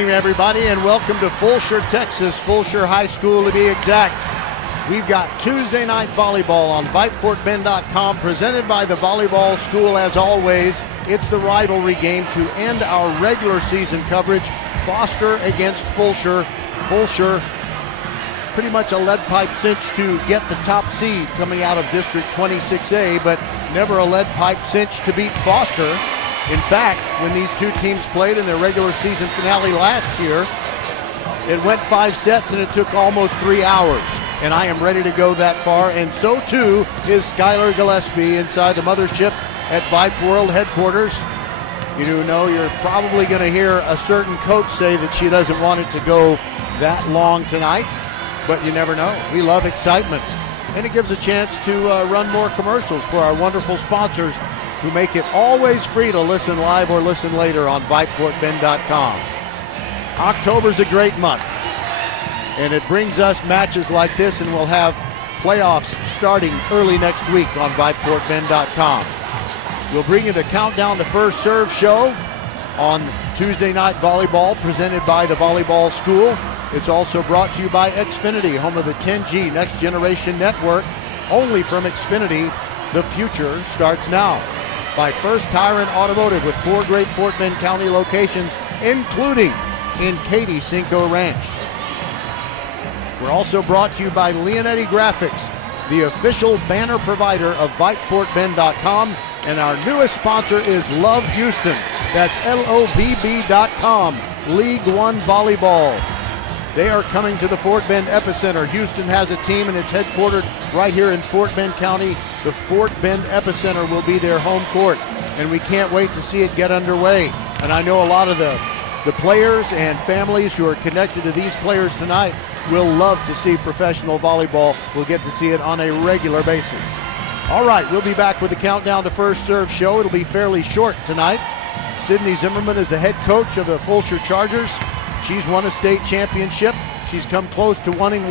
evening, everybody, and welcome to Fulshear, Texas, Fulshear High School to be exact. We've got Tuesday night volleyball on VypeFortBend.com, presented by the Volleyball School. As always, it's the rivalry game to end our regular season coverage. Foster against Fulshear. Fulshear, pretty much a lead pipe cinch to get the top seed coming out of District 26A, but never a lead pipe cinch to beat Foster. In fact, when these two teams played in their regular season finale last year, it went 5 sets and it took almost 3 hours. And I am ready to go that far, and so too is Skylar Gillespie inside the mothership at Vype World headquarters. You know, you're probably going to hear a certain coach say that she doesn't want it to go that long tonight, but you never know. We love excitement, and it gives a chance to run more commercials for our wonderful sponsors who make it always free to listen live or listen later on VypeFortBend.com. October's a great month, and it brings us matches like this, and we'll have playoffs starting early next week on VypeFortBend.com. We'll bring you the Countdown to First Serve show on Tuesday Night Volleyball, presented by the Volleyball School. It's also brought to you by Xfinity, home of the 10G Next Generation Network. Only from Xfinity, the future starts now. By First Tire and Automotive, with 4 great Fort Bend County locations, including in Katy Cinco Ranch. We're also brought to you by Leonetti Graphics, the official banner provider of VypeFortBend.com, and our newest sponsor is Love Houston. That's LOVB.com, League One Volleyball. They are coming to the Fort Bend Epicenter. Houston has a team, and it's headquartered right here in Fort Bend County. The Fort Bend Epicenter will be their home court, and we can't wait to see it get underway. And I know a lot of the players and families who are connected to these players tonight will love to see professional volleyball. We'll get to see it on a regular basis. All right, we'll be back with the Countdown to First Serve show. It'll be fairly short tonight. Sydney Zimmerman is the head coach of the Fulshear Chargers. She's won a state championship. She's come close to winning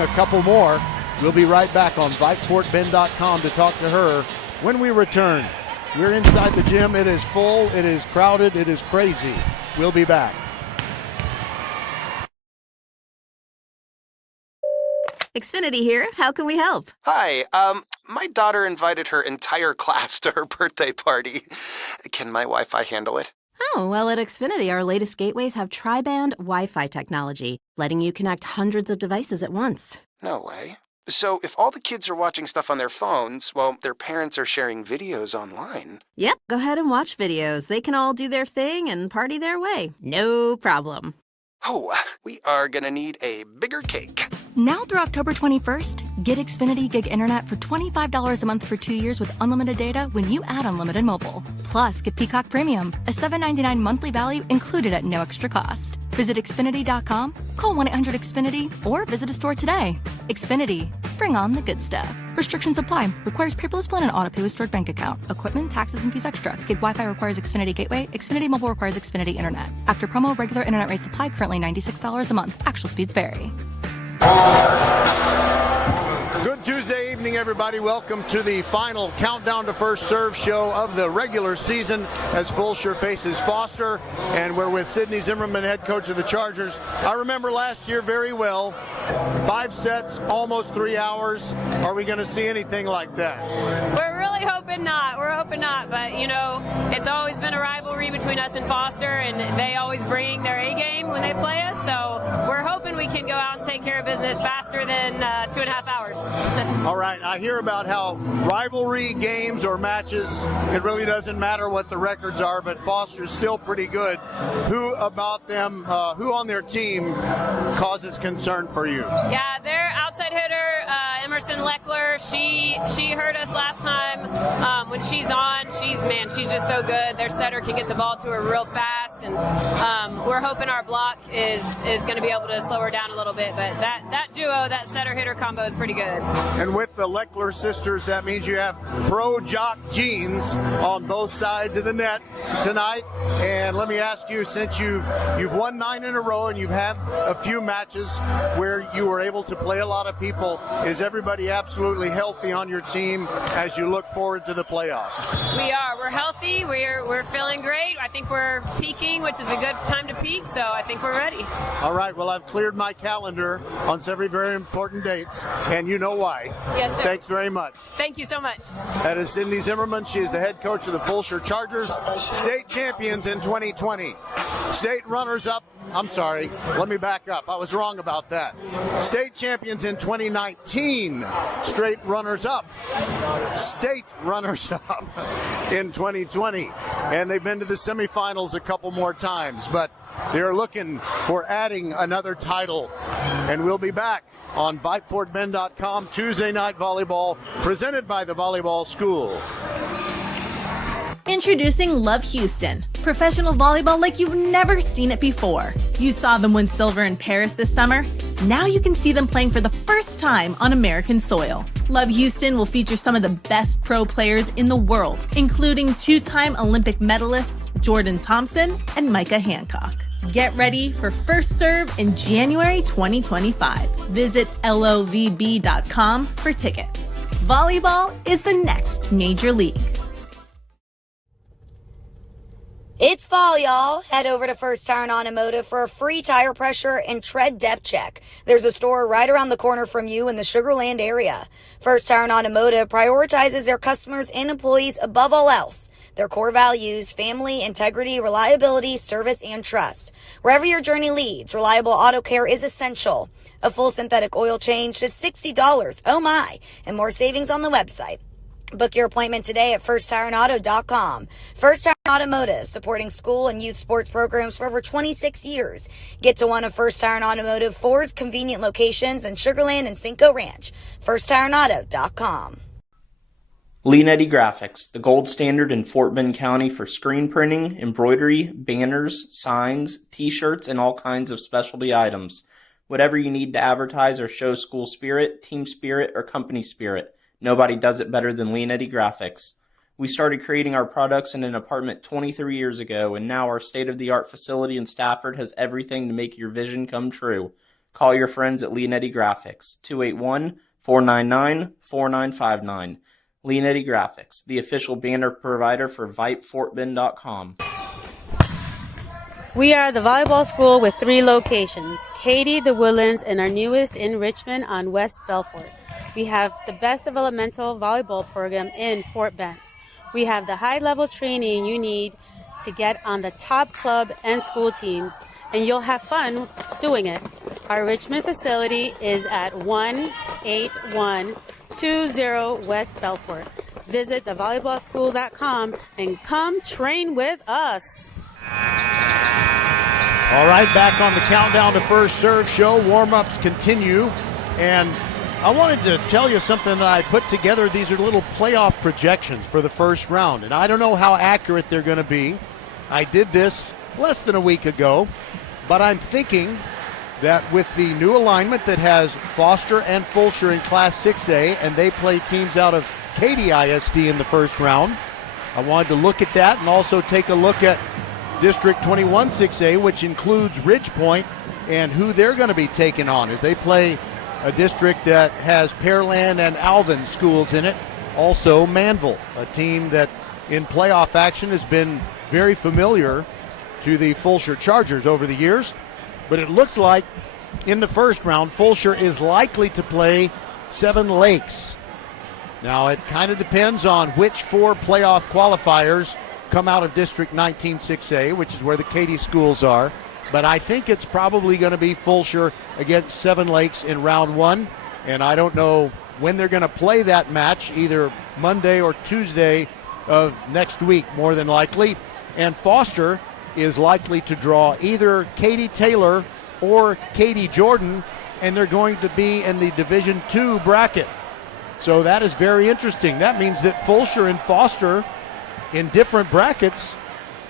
a couple more. We'll be right back on VypeFortBend.com to talk to her when we return. We're inside the gym. It is full, it is crowded, it is crazy. We'll be back. Xfinity here. How can we help? Hi, my daughter invited her entire class to her birthday party. Can my Wi-Fi handle it? Oh, well, at Xfinity, our latest gateways have tri-band Wi-Fi technology, letting you connect hundreds of devices at once. No way. So if all the kids are watching stuff on their phones, well, their parents are sharing videos online. Yep, go ahead and watch videos. They can all do their thing and party their way. No problem. Oh, we are gonna need a bigger cake. Now through October 21st, get Xfinity Gig Internet for $25 a month for 2 years with unlimited data when you add unlimited mobile. Plus, get Peacock Premium, a $7.99 monthly value included at no extra cost. Visit Xfinity.com, call 1-800-XFINITY, or visit a store today. Xfinity. Bring on the good stuff. Restrictions apply. Requires paperless plan and auto-pay with stored bank account. Equipment, taxes, and fees extra. Gig Wi-Fi requires Xfinity Gateway. Xfinity Mobile requires Xfinity Internet. After promo, regular internet rates apply. Currently $96 a month. Actual speeds vary. Good Tuesday evening, everybody. Welcome to the final Countdown to First Serve show of the regular season as Fulshear faces Foster, and we're with Sydney Zimmerman, head coach of the Chargers. I remember last year very well. 5 sets, almost 3 hours. Are we going to see anything like that? We're really hoping not. We're hoping not, but you know, it's always been a rivalry between us and Foster, and they always bring their A game when they play us, so we're hoping we can go out and take care of business faster than 2.5 hours. All right, I hear about how rivalry games or matches, it really doesn't matter what the records are, but Foster's still pretty good. Who about them, who on their team causes concern for you? Yeah, their outside hitter, Emerson Leckler, she hurt us last time. When she's on, she's just so good. Their setter can get the ball to her real fast, and we're hoping our block is going to be able to slow her down a little bit, but that duo, that setter-hitter combo is pretty good. And with the Leckler sisters, that means you have pro-jock genes on both sides of the net tonight. And let me ask you, since you've won 9 in a row and you've had a few matches where you were able to play a lot of people, is everybody absolutely healthy on your team as you look forward to the playoffs? We are. we're healthy. We're feeling great. I think we're peaking, which is a good time to peak. So I think we're ready. All right. Well, I've cleared my calendar on several very important dates, and you know why. Yes, sir. Thanks very much. Thank you so much. That is Cindy Zimmerman. She is the head coach of the Fulshear Chargers, state champions in 2020. State runners-up. I'm sorry. Let me back up. I was wrong about that. State champions in 2019. Straight runners-up. State runners-up in 2020. And they've been to the semifinals a couple more times, but they're looking for adding another title. And we'll be back on VypeFortBend.com, Tuesday Night Volleyball, presented by the Volleyball School. Introducing Love Houston, professional volleyball like you've never seen it before. You saw them win silver in Paris this summer. Now you can see them playing for the first time on American soil. Love Houston will feature some of the best pro players in the world, including two-time Olympic medalists Jordan Thompson and Micah Hancock. Get ready for first serve in January 2025. Visit lovb.com for tickets. Volleyball is the next major league. It's fall, y'all. Head over to First Tire and Automotive for a free tire pressure and tread depth check. There's a store right around the corner from you in the Sugar Land area. First Tire and Automotive prioritizes their customers and employees above all else. Their core values: family, integrity, reliability, service, and trust. Wherever your journey leads, reliable auto care is essential. A full synthetic oil change, just $60. Oh my! And more savings on the website. Book your appointment today at FirstTireAndAuto.com. First Tire and Automotive, supporting school and youth sports programs for over 26 years. Get to one of First Tire and Automotive 4's convenient locations in Sugar Land and Cinco Ranch. FirstTireAndAuto.com. Leanetti Graphics, the gold standard in Fort Bend County for screen printing, embroidery, banners, signs, t-shirts, and all kinds of specialty items. Whatever you need to advertise or show school spirit, team spirit, or company spirit, nobody does it better than Leanetti Graphics. We started creating our products in an apartment 23 years ago, and now our state-of-the-art facility in Stafford has everything to make your vision come true. Call your friends at Leanetti Graphics, 281-499-4959. Leanetti Graphics, the official banner provider for VypeFortBend.com. We are the volleyball school with 3 locations: Katy, The Woodlands, and our newest in Richmond on West Belfort. We have the best developmental volleyball program in Fort Bend. We have the high-level training you need to get on the top club and school teams, and you'll have fun doing it. Our Richmond facility is at 18120 West Belfort. Visit thevolleyballschool.com and come train with us. All right, back on the Countdown to First Serve show. Warm-ups continue, and I wanted to tell you something that I put together. These are little playoff projections for the first round, and I don't know how accurate they're going to be. I did this less than a week ago, but I'm thinking that with the new alignment that has Foster and Fulshear in Class 6A, and they play teams out of Katy ISD in the first round, I wanted to look at that and also take a look at District 21 6A, which includes Ridgepoint, and who they're going to be taking on as they play a district that has Pearland and Alvin schools in it. Also Manville, a team that in playoff action has been very familiar to the Fulshear Chargers over the years. But it looks like in the first round, Fulshear is likely to play Seven Lakes. Now, it kind of depends on which 4 playoff qualifiers come out of District 19 6A, which is where the Katy schools are. But I think it's probably going to be Fulshear against Seven Lakes in round 1. And I don't know when they're going to play that match, either Monday or Tuesday of next week, more than likely. And Foster is likely to draw either Katy Taylor or Katy Jordan, and they're going to be in the Division II bracket. So that is very interesting. That means that Fulshear and Foster in different brackets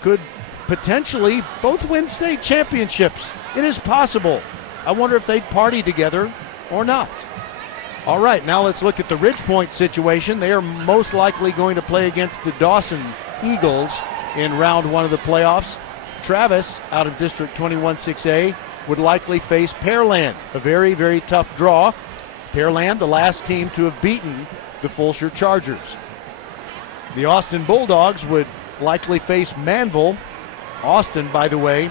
could potentially both win state championships. It is possible. I wonder if they'd party together or not. All right, now let's look at the Ridgepoint situation. They are most likely going to play against the Dawson Eagles in round 1 of the playoffs. Travis, out of District 21 6A, would likely face Pearland, a very, very tough draw. Pearland, the last team to have beaten the Fulshear Chargers. The Austin Bulldogs would likely face Manville. Austin, by the way,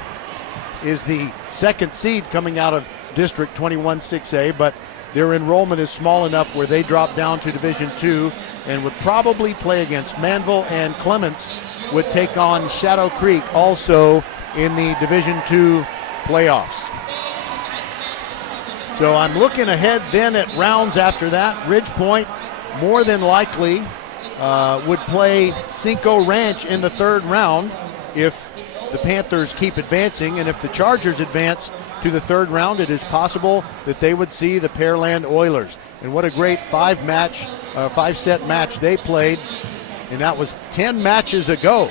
is the second seed coming out of District 21 6A, but their enrollment is small enough where they drop down to Division II and would probably play against Manville, and Clements would take on Shadow Creek also in the Division II playoffs. So I'm looking ahead then at rounds after that. Ridge Point more than likely would play Cinco Ranch in the third round if the Panthers keep advancing, and if the Chargers advance to the third round, it is possible that they would see the Pearland Oilers. And what a great five-set match they played, and that was 10 matches ago.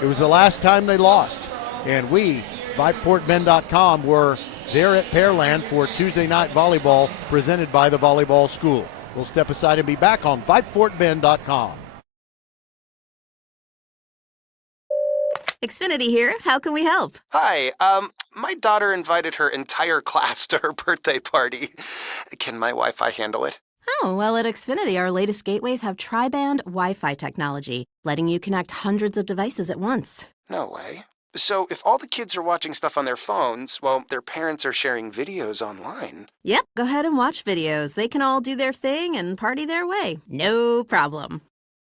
It was the last time they lost. And we, VypeFortBend.com, were there at Pearland for Tuesday night volleyball presented by the Volleyball School. We'll step aside and be back on VypeFortBend.com. Xfinity here. How can we help? Hi, my daughter invited her entire class to her birthday party. Can my Wi-Fi handle it? Oh, well, at Xfinity, our latest gateways have tri-band Wi-Fi technology, letting you connect hundreds of devices at once. No way. So if all the kids are watching stuff on their phones, well, their parents are sharing videos online. Yep, go ahead and watch videos. They can all do their thing and party their way. No problem.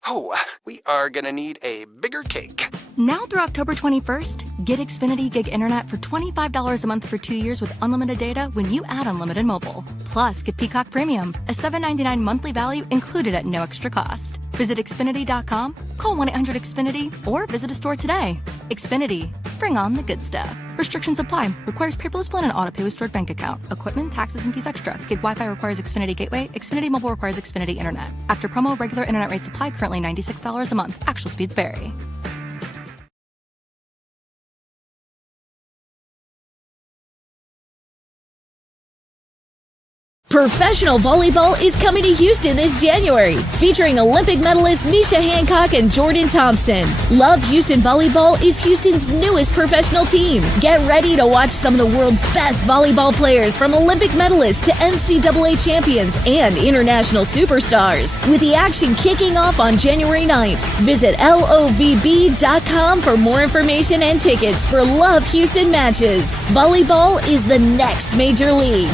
Oh, we are gonna need a bigger cake. Now through October 21st, get Xfinity Gig Internet for $25 a month for 2 years with unlimited data when you add unlimited mobile. Plus, get Peacock Premium, a $7.99 monthly value included at no extra cost. Visit Xfinity.com, call 1-800-XFINITY, or visit a store today. Xfinity. Bring on the good stuff. Restrictions apply. Requires paperless plan and auto-pay with stored bank account. Equipment, taxes, and fees extra. Gig Wi-Fi requires Xfinity Gateway. Xfinity Mobile requires Xfinity Internet. After promo, regular internet rates apply. Currently $96 a month. Actual speeds vary. Professional volleyball is coming to Houston this January, featuring Olympic medalists Misha Hancock and Jordan Thompson. Love Houston Volleyball is Houston's newest professional team. Get ready to watch some of the world's best volleyball players, from Olympic medalists to NCAA champions and international superstars, with the action kicking off on January 9th. Visit LOVB.com for more information and tickets for Love Houston matches. Volleyball is the next major league.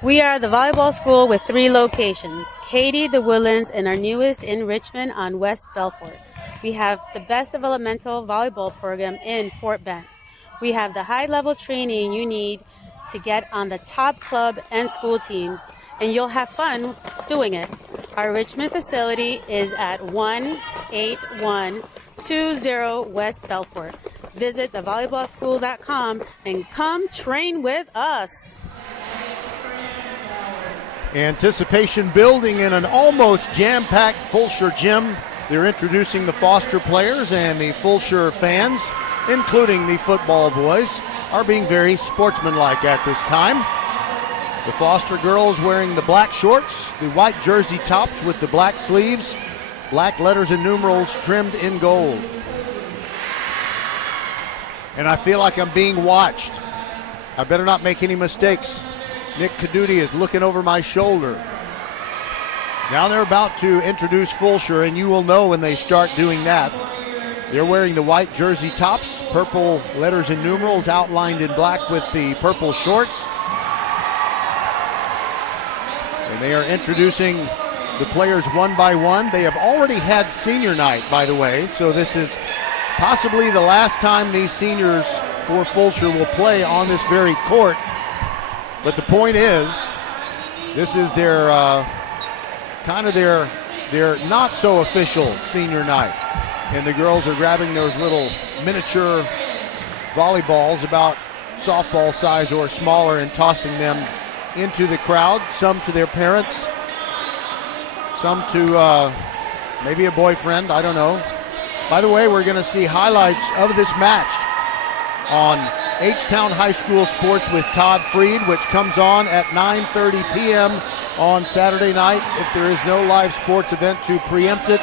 We are the volleyball school with 3 locations: Katy, the Woodlands, and our newest in Richmond on West Belfort. We have the best developmental volleyball program in Fort Bend. We have the high-level training you need to get on the top club and school teams, and you'll have fun doing it. Our Richmond facility is at 18120 West Belfort. Visit thevolleyballschool.com and come train with us. Anticipation building in an almost jam-packed Fulshear gym. They're introducing the Foster players, and the Fulshear fans, including the football boys, are being very sportsmanlike at this time. The Foster girls wearing the black shorts, the white jersey tops with the black sleeves, black letters and numerals trimmed in gold. And I feel like I'm being watched. I better not make any mistakes. Nick Caduti is looking over my shoulder. Now they're about to introduce Fulshear, and you will know when they start doing that. They're wearing the white jersey tops, purple letters and numerals outlined in black with the purple shorts. And they are introducing the players one by one. They have already had senior night, by the way, so this is possibly the last time these seniors for Fulshear will play on this very court. But the point is, this is their kind of their not so official senior night. And the girls are grabbing those little miniature volleyballs about softball size or smaller and tossing them into the crowd, some to their parents, some to maybe a boyfriend, I don't know. By the way, we're going to see highlights of this match on H-Town High School Sports with Todd Freed, which comes on at 9:30 p.m. on Saturday night if there is no live sports event to preempt it.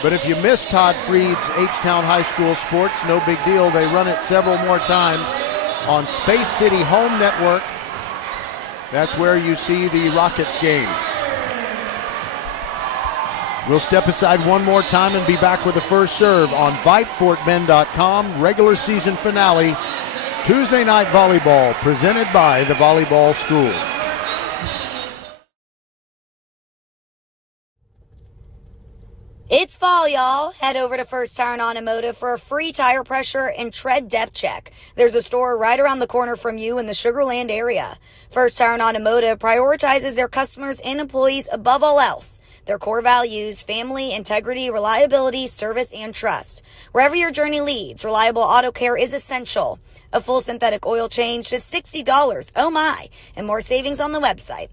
But if you miss Todd Freed's H-Town High School Sports, no big deal. They run it several more times on Space City Home Network. That's where you see the Rockets games. We'll step aside one more time and be back with the first serve on VypeFortBend.com. Regular season finale, Tuesday night volleyball, presented by the Volleyball School. It's fall, y'all. Head over to First Tire Automotive for a free tire pressure and tread depth check. There's a store right around the corner from you in the Sugar Land area. First Tire Automotive prioritizes their customers and employees above all else. Their core values: family, integrity, reliability, service, and trust. Wherever your journey leads, reliable auto care is essential. A full synthetic oil change, just $60. Oh my! And more savings on the website.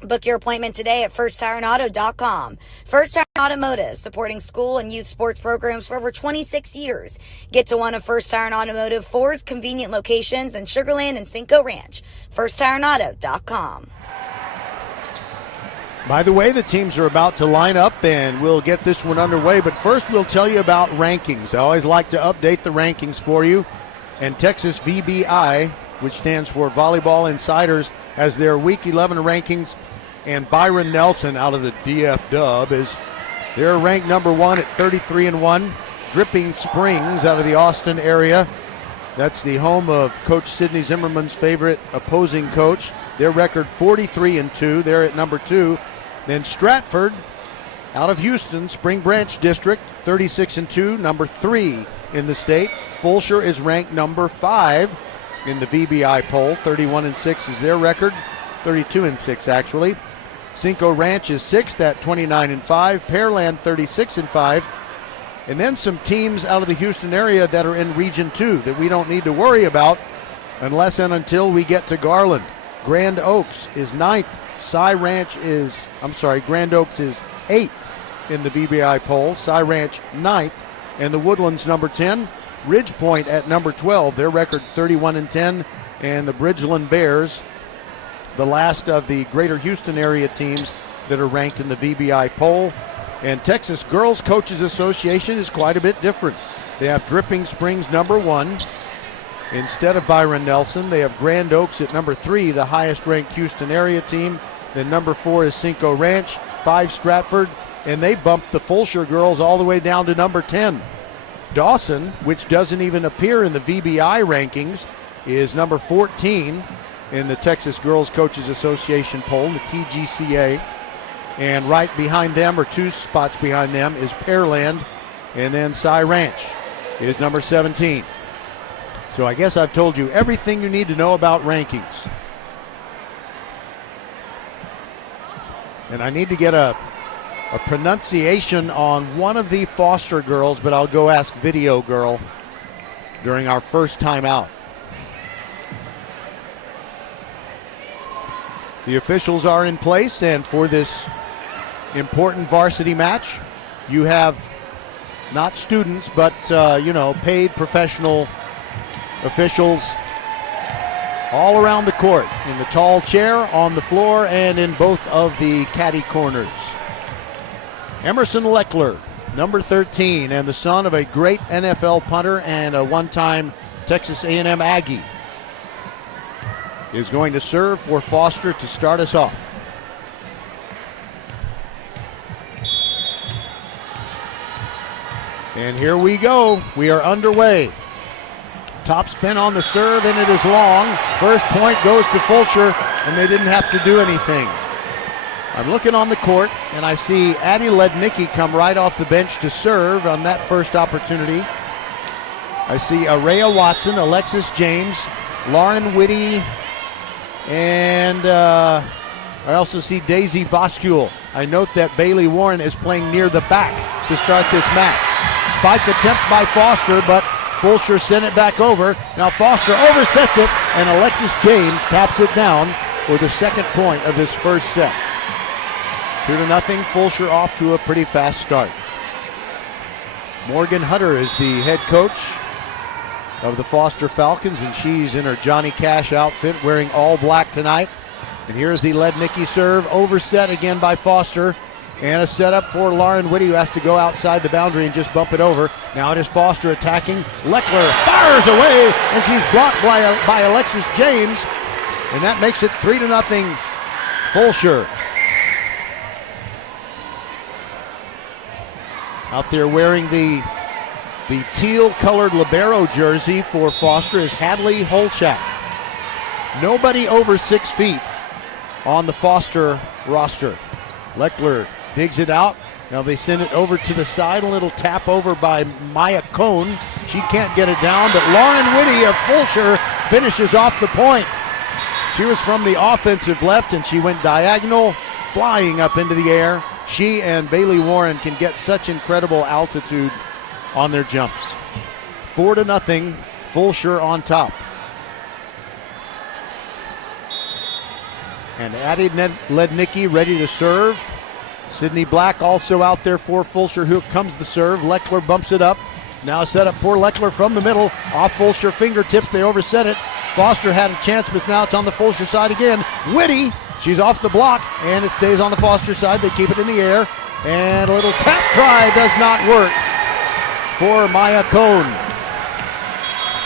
Book your appointment today at firsttireandauto.com. First Tire Automotive, supporting school and youth sports programs for over 26 years. Get to one of First Tire Automotive 4's convenient locations in Sugar Land and Cinco Ranch. firsttireandauto.com. By the way, the teams are about to line up, and we'll get this one underway. But first, we'll tell you about rankings. I always like to update the rankings for you. And Texas VBI, which stands for Volleyball Insiders, has their Week 11 rankings. And Byron Nelson out of the DF Dub they're ranked number 1 at 33-1. Dripping Springs out of the Austin area. That's the home of Coach Sidney Zimmerman's favorite opposing coach. Their record 43-2. They're at number 2. Then Stratford out of Houston, Spring Branch District, 36-2, number 3 in the state. Fulshear is ranked number 5 in the VBI poll. 31-6 is their record. 32-6 actually. Cinco Ranch is 6th at 29-5. Pearland 36-5. And then some teams out of the Houston area that are in Region 2 that we don't need to worry about unless and until we get to Garland. Grand Oaks is 9th. Grand Oaks is 8th in the VBI poll. Cy Ranch 9th. And the Woodlands number 10. Ridge Point at number 12. Their record 31-10. And the Bridgeland Bears, the last of the greater Houston area teams that are ranked in the VBI poll. And Texas Girls Coaches Association is quite a bit different. They have Dripping Springs number 1. Instead of Byron Nelson, they have Grand Oaks at number 3, the highest ranked Houston area team. Then number 4 is Cinco Ranch, 5 Stratford, and they bumped the Fulshear girls all the way down to number 10. Dawson, which doesn't even appear in the VBI rankings, is number 14 in the Texas Girls Coaches Association poll, the TGCA. And right behind them, or 2 spots behind them, is Pearland. And then Cy Ranch is number 17. So I guess I've told you everything you need to know about rankings. And I need to get a pronunciation on one of the Foster girls, but I'll go ask Video Girl during our first time out. The officials are in place, and for this important varsity match, you have not students, but paid professional officials all around the court, in the tall chair, on the floor, and in both of the caddy corners. Emerson Leckler, number 13, and the son of a great NFL punter and a one-time Texas A&M Aggie, is going to serve for Foster to start us off. And here we go. We are underway. Top spin on the serve, and it is long. First point goes to Fulshear, and they didn't have to do anything. I'm looking on the court, and I see Addie Lednicki come right off the bench to serve on that first opportunity. I see Araya Watson, Alexis James, Lauren Whitty, and I also see Daisy Voskuel. I note that Bailey Warren is playing near the back to start this match. Spike attempt by Foster, but Fulshear sent it back over. Now Foster oversets it, and Alexis James taps it down for the second point of this first set. 2-0, Fulshear off to a pretty fast start. Morgan Hunter is the head coach of the Foster Falcons, and she's in her Johnny Cash outfit, wearing all black tonight. And here's the Lednicki serve, overset again by Foster. And a setup for Lauren Whitty, who has to go outside the boundary and just bump it over. Now it is Foster attacking. Leckler fires away, and she's blocked by Alexis James. And that makes it 3-0 Fulshear. Out there wearing the teal-colored libero jersey for Foster is Hadley Holchak. Nobody over 6 feet on the Foster roster. Leckler digs it out. Now they send it over to the side. A little tap over by Maya Cohn. She can't get it down, but Lauren Whitty of Fulshear finishes off the point. She was from the offensive left, and she went diagonal, flying up into the air. She and Bailey Warren can get such incredible altitude on their jumps. 4-0, Fulshear on top. And Addie Lednicki ready to serve. Sydney Black also out there for Fulshear. Here comes the serve. Leckler bumps it up. Now set up for Leckler from the middle. Off Fulshear fingertips. They overset it. Foster had a chance, but now it's on the Fulshear side again. Whitty, she's off the block, and it stays on the Foster side. They keep it in the air. And a little tap try does not work for Maya Cohn.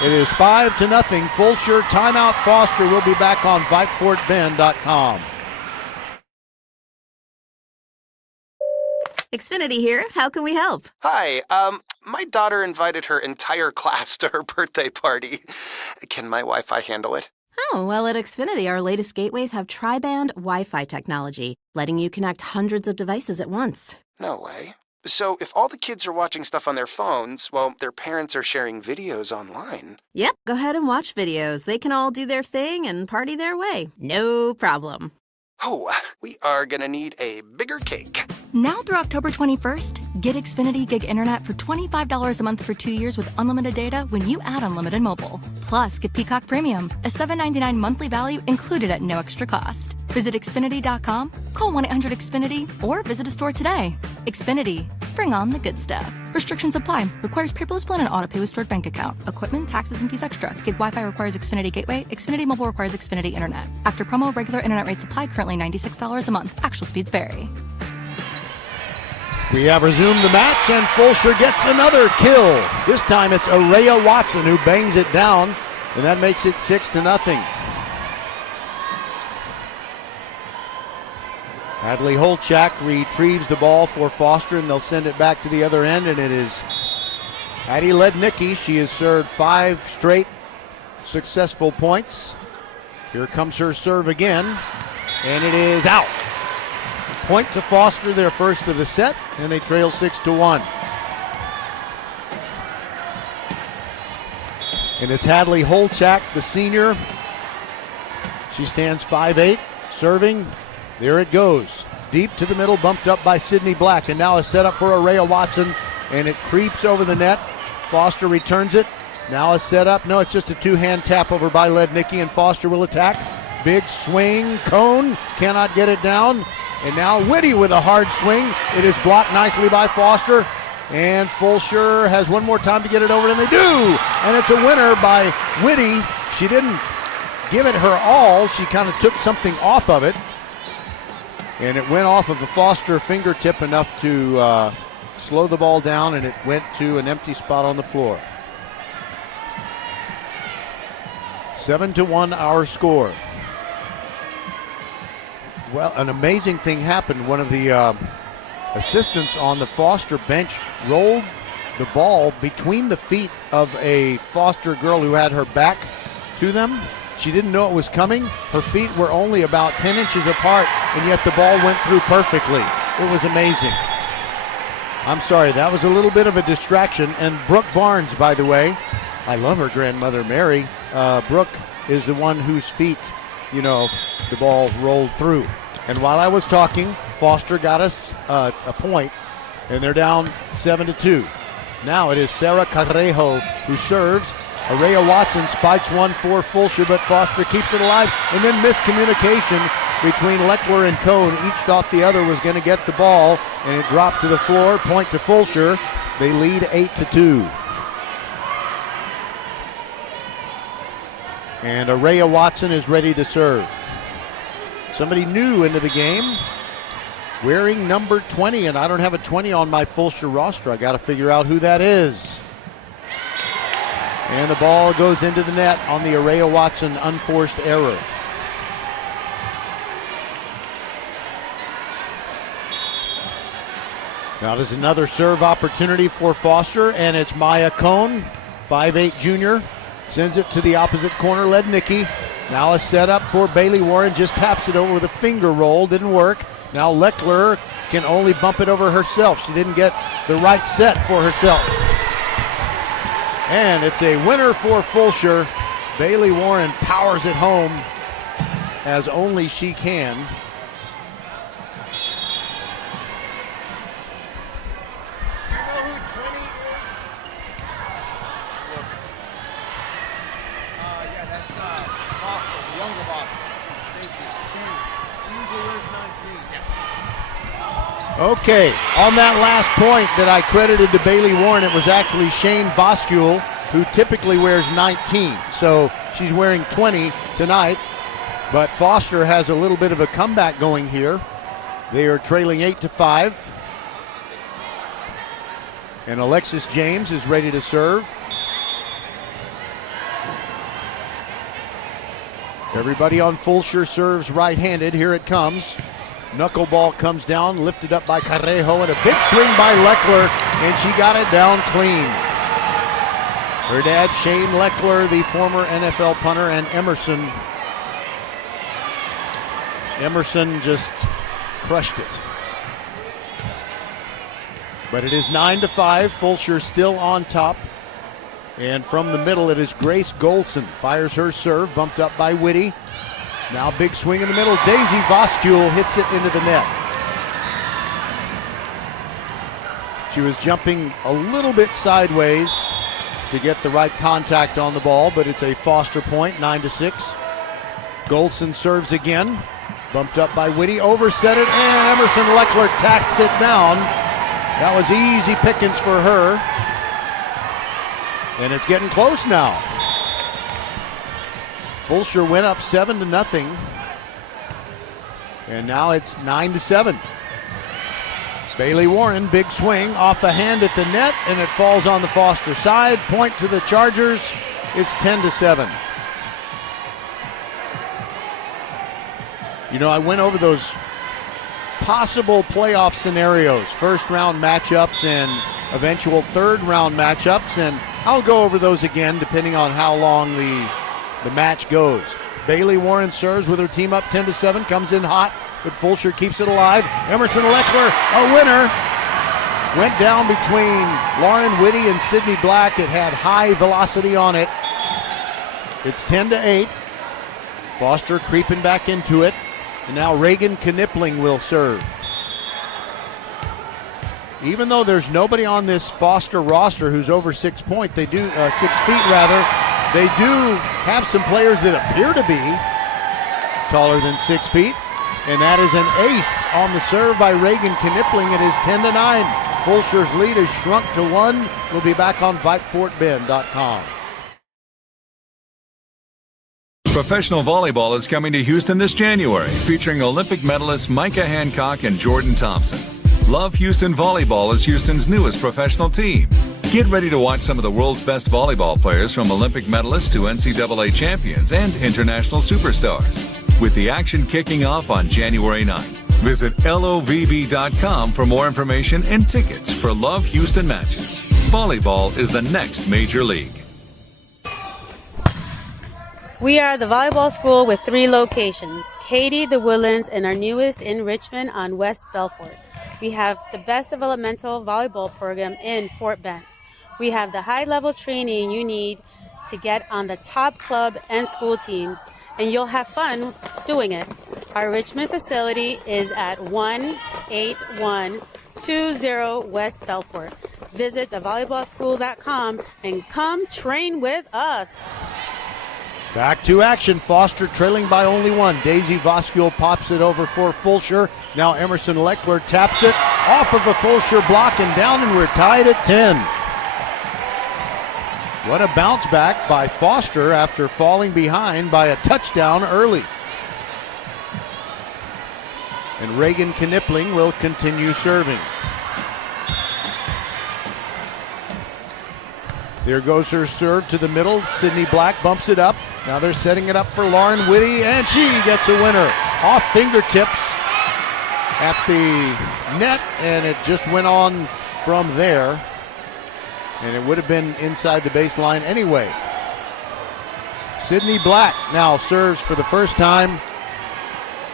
It is 5-0. Fulshear timeout. Foster will be back on VypeFortBend.com. Xfinity here. How can we help? Hi, my daughter invited her entire class to her birthday party. Can my Wi-Fi handle it? Oh, well, at Xfinity, our latest gateways have tri-band Wi-Fi technology, letting you connect hundreds of devices at once. No way. So if all the kids are watching stuff on their phones, well, their parents are sharing videos online. Yep, go ahead and watch videos. They can all do their thing and party their way. No problem. Oh, we are gonna need a bigger cake. Now through October 21st, get Xfinity Gig Internet for $25 a month for 2 years with unlimited data when you add unlimited mobile. Plus, get Peacock Premium, a $7.99 monthly value included at no extra cost. Visit Xfinity.com, call 1-800-XFINITY, or visit a store today. Xfinity. Bring on the good stuff. Restrictions apply. Requires paperless plan and auto-pay with stored bank account. Equipment, taxes, and fees extra. Gig Wi-Fi requires Xfinity Gateway. Xfinity Mobile requires Xfinity Internet. After promo, regular internet rates apply. Currently $96 a month. Actual speeds vary. We have resumed the match, and Fulshear gets another kill. This time it's Araya Watson who bangs it down, and that makes it 6-0. Hadley Holchak retrieves the ball for Foster, and they'll send it back to the other end, and it is Addie Lednicki. She has served 5 straight successful points. Here comes her serve again, and it is out. Point to Foster, their first of the set, and they trail 6-1. And it's Hadley Holchak, the senior. She stands 5'8", serving. There it goes. Deep to the middle, bumped up by Sydney Black, and now a setup for Araya Watson, and it creeps over the net. Foster returns it. Now a setup. No, it's just a two-hand tap over by Lednicki, and Foster will attack. Big swing. Cohn cannot get it down. And now Whitty with a hard swing. It is blocked nicely by Foster. And Fulshear has one more time to get it over, and they do. And it's a winner by Whitty. She didn't give it her all. She kind of took something off of it. And it went off of a Foster fingertip enough to slow the ball down, and it went to an empty spot on the floor. 7-1 our score. Well, an amazing thing happened. One of the assistants on the Foster bench rolled the ball between the feet of a Foster girl who had her back to them. She didn't know it was coming. Her feet were only about 10 inches apart, and yet the ball went through perfectly. It was amazing. I'm sorry, that was a little bit of a distraction. And Brooke Barnes, by the way, I love her grandmother, Mary. Brooke is the one whose feet, the ball rolled through. And while I was talking, Foster got us a point, and they're down 7-2. Now it is Sarah Carrejo who serves. Araya Watson spikes one for Fulshear, but Foster keeps it alive. And then miscommunication between Leckler and Cohn. Each thought the other was going to get the ball, and it dropped to the floor. Point to Fulshear. They lead 8-2. And Araya Watson is ready to serve. Somebody new into the game, wearing number 20, and I don't have a 20 on my Fulshear roster. I got to figure out who that is. And the ball goes into the net on the Araya Watson unforced error. Now there's another serve opportunity for Foster, and it's Maya Cohn, 5'8" junior. Sends it to the opposite corner, Lednicki. Now a setup for Bailey Warren, just taps it over with a finger roll, didn't work. Now Leckler can only bump it over herself. She didn't get the right set for herself. And it's a winner for Fulshear. Bailey Warren powers it home as only she can. Okay, on that last point that I credited to Bailey Warren, it was actually Shane Voskule, who typically wears 19. So she's wearing 20 tonight. But Foster has a little bit of a comeback going here. They are trailing 8-5. And Alexis James is ready to serve. Everybody on Fulshear serves right-handed. Here it comes. Knuckleball comes down, lifted up by Carrejo, and a big swing by Leckler, and she got it down clean. Her dad, Shane Leckler, the former NFL punter, and Emerson just crushed it. But it is 9-5, Fulshear still on top. And from the middle, it is Grace Golson. Fires her serve, bumped up by Whitty. Now big swing in the middle. Daisy Voskule hits it into the net. She was jumping a little bit sideways to get the right contact on the ball, but it's a Foster point, 9-6. Golson serves again. Bumped up by Whitty, overset it, and Emerson Leckler tacks it down. That was easy pickings for her. And it's getting close now. Fulshear went up 7-0. And now it's 9-7. Bailey Warren, big swing off the hand at the net, and it falls on the Foster side. Point to the Chargers. It's 10-7. You know, I went over those possible playoff scenarios, first round matchups and eventual third round matchups, and I'll go over those again depending on how long the match goes. Bailey Warren serves with her team up 10-7, comes in hot, but Fulshear keeps it alive. Emerson Leckler, a winner. Went down between Lauren Whitty and Sydney Black. It had high velocity on it. It's 10-8. Foster creeping back into it. And now Reagan Knipling will serve. Even though there's nobody on this Foster roster who's over 6 feet, they do have some players that appear to be taller than 6 feet. And that is an ace on the serve by Reagan Knipling. It is 10-9. Fulshear's lead has shrunk to 1. We'll be back on VypeFortBend.com. Professional volleyball is coming to Houston this January, featuring Olympic medalists Micah Hancock and Jordan Thompson. Love Houston Volleyball is Houston's newest professional team. Get ready to watch some of the world's best volleyball players, from Olympic medalists to NCAA champions and international superstars, with the action kicking off on January 9th. Visit LOVB.com for more information and tickets for Love Houston matches. Volleyball is the next major league. We are the volleyball school with 3 locations: Katy, the Woodlands, and our newest in Richmond on West Belfort. We have the best developmental volleyball program in Fort Bend. We have the high-level training you need to get on the top club and school teams, and you'll have fun doing it. Our Richmond facility is at 18120 West Belfort. Visit thevolleyballschool.com and come train with us. Back to action. Foster trailing by only 1. Daisy Voskule pops it over for Fulshear. Now Emerson Leckler taps it off of a Fulshear block and down, and we're tied at 10. What a bounce back by Foster after falling behind by a touchdown early. And Reagan Knipling will continue serving. There goes her serve to the middle. Sydney Black bumps it up. Now they're setting it up for Lauren Whitty, and she gets a winner off fingertips at the net, and it just went on from there. And it would have been inside the baseline anyway. Sydney Black now serves for the first time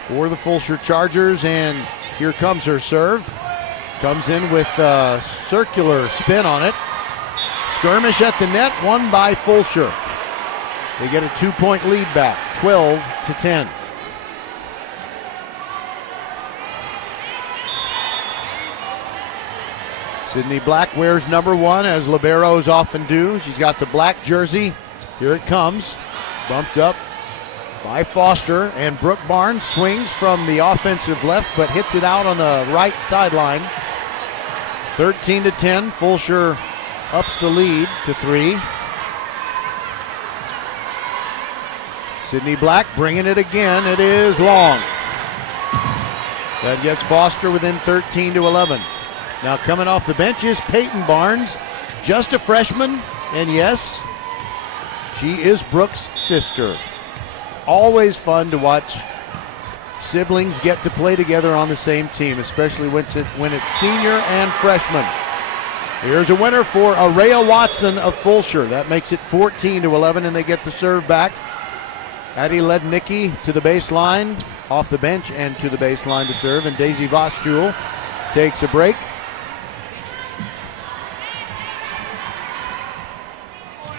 for the Fulshear Chargers, and here comes her serve. Comes in with a circular spin on it. Skirmish at the net, won by Fulshear. They get a 2-point lead back, 12-10. Sydney Black wears number 1, as liberos often do. She's got the black jersey. Here it comes. Bumped up by Foster, and Brooke Barnes swings from the offensive left, but hits it out on the right sideline. 13-10, Fulshear ups the lead to 3. Sydney Black bringing it again. It is long. That gets Foster within 13-11. Now coming off the bench is Peyton Barnes, just a freshman, and yes, she is Brooke's sister. Always fun to watch siblings get to play together on the same team, especially when it's senior and freshman. Here's a winner for Araya Watson of Fulshear. That makes it 14-11, and they get the serve back. Addie Lednicki to the baseline, off the bench and to the baseline to serve, and Daisy Vostul takes a break.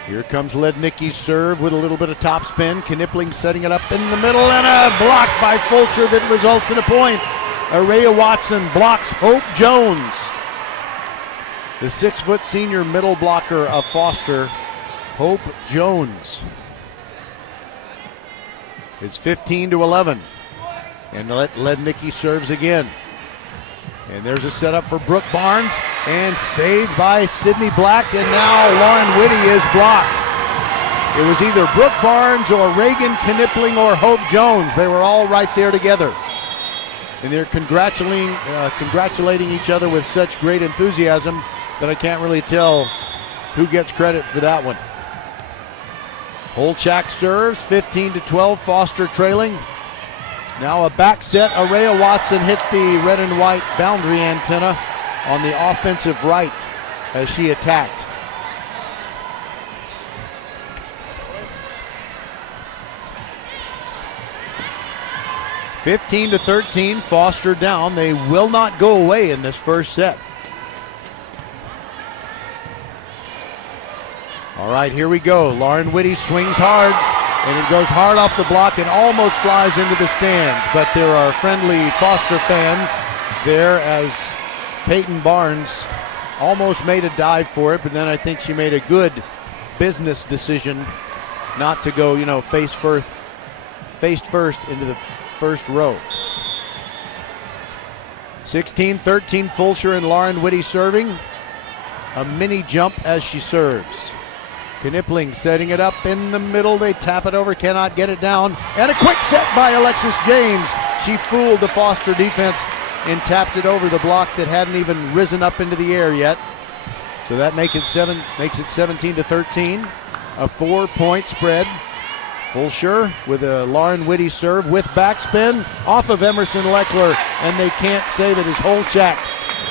Here comes Lednicki's serve with a little bit of topspin. Knipling setting it up in the middle, and a block by Fulshear that results in a point. Araya Watson blocks Hope Jones. The 6-foot senior middle blocker of Foster, Hope Jones. It's 15-11. And Lednicki serves again. And there's a setup for Brooke Barnes, and saved by Sydney Black, and now Lauren Whitty is blocked. It was either Brooke Barnes or Reagan Knipling or Hope Jones. They were all right there together. And they're congratulating each other with such great enthusiasm that I can't really tell who gets credit for that one. Holchak serves, 15-12, Foster trailing. Now a back set. Araya Watson hit the red and white boundary antenna on the offensive right as she attacked. (15-13), Foster down. They will not go away in this first set. All right, here we go. Lauren Whitty swings hard, and it goes hard off the block and almost flies into the stands. But there are friendly Foster fans there, as Peyton Barnes almost made a dive for it, but then I think she made a good business decision not to go, face first into the first row. 16-13, Fulshear and Lauren Whitty serving. A mini jump as she serves. Knipling setting it up in the middle. They tap it over, cannot get it down. And a quick set by Alexis James. She fooled the Foster defense and tapped it over the block that hadn't even risen up into the air yet. So that makes it 17-13. A 4-point spread. Fulshear with a Lauren Whitty serve with backspin off of Emerson Leckler, and they can't save it as Holchak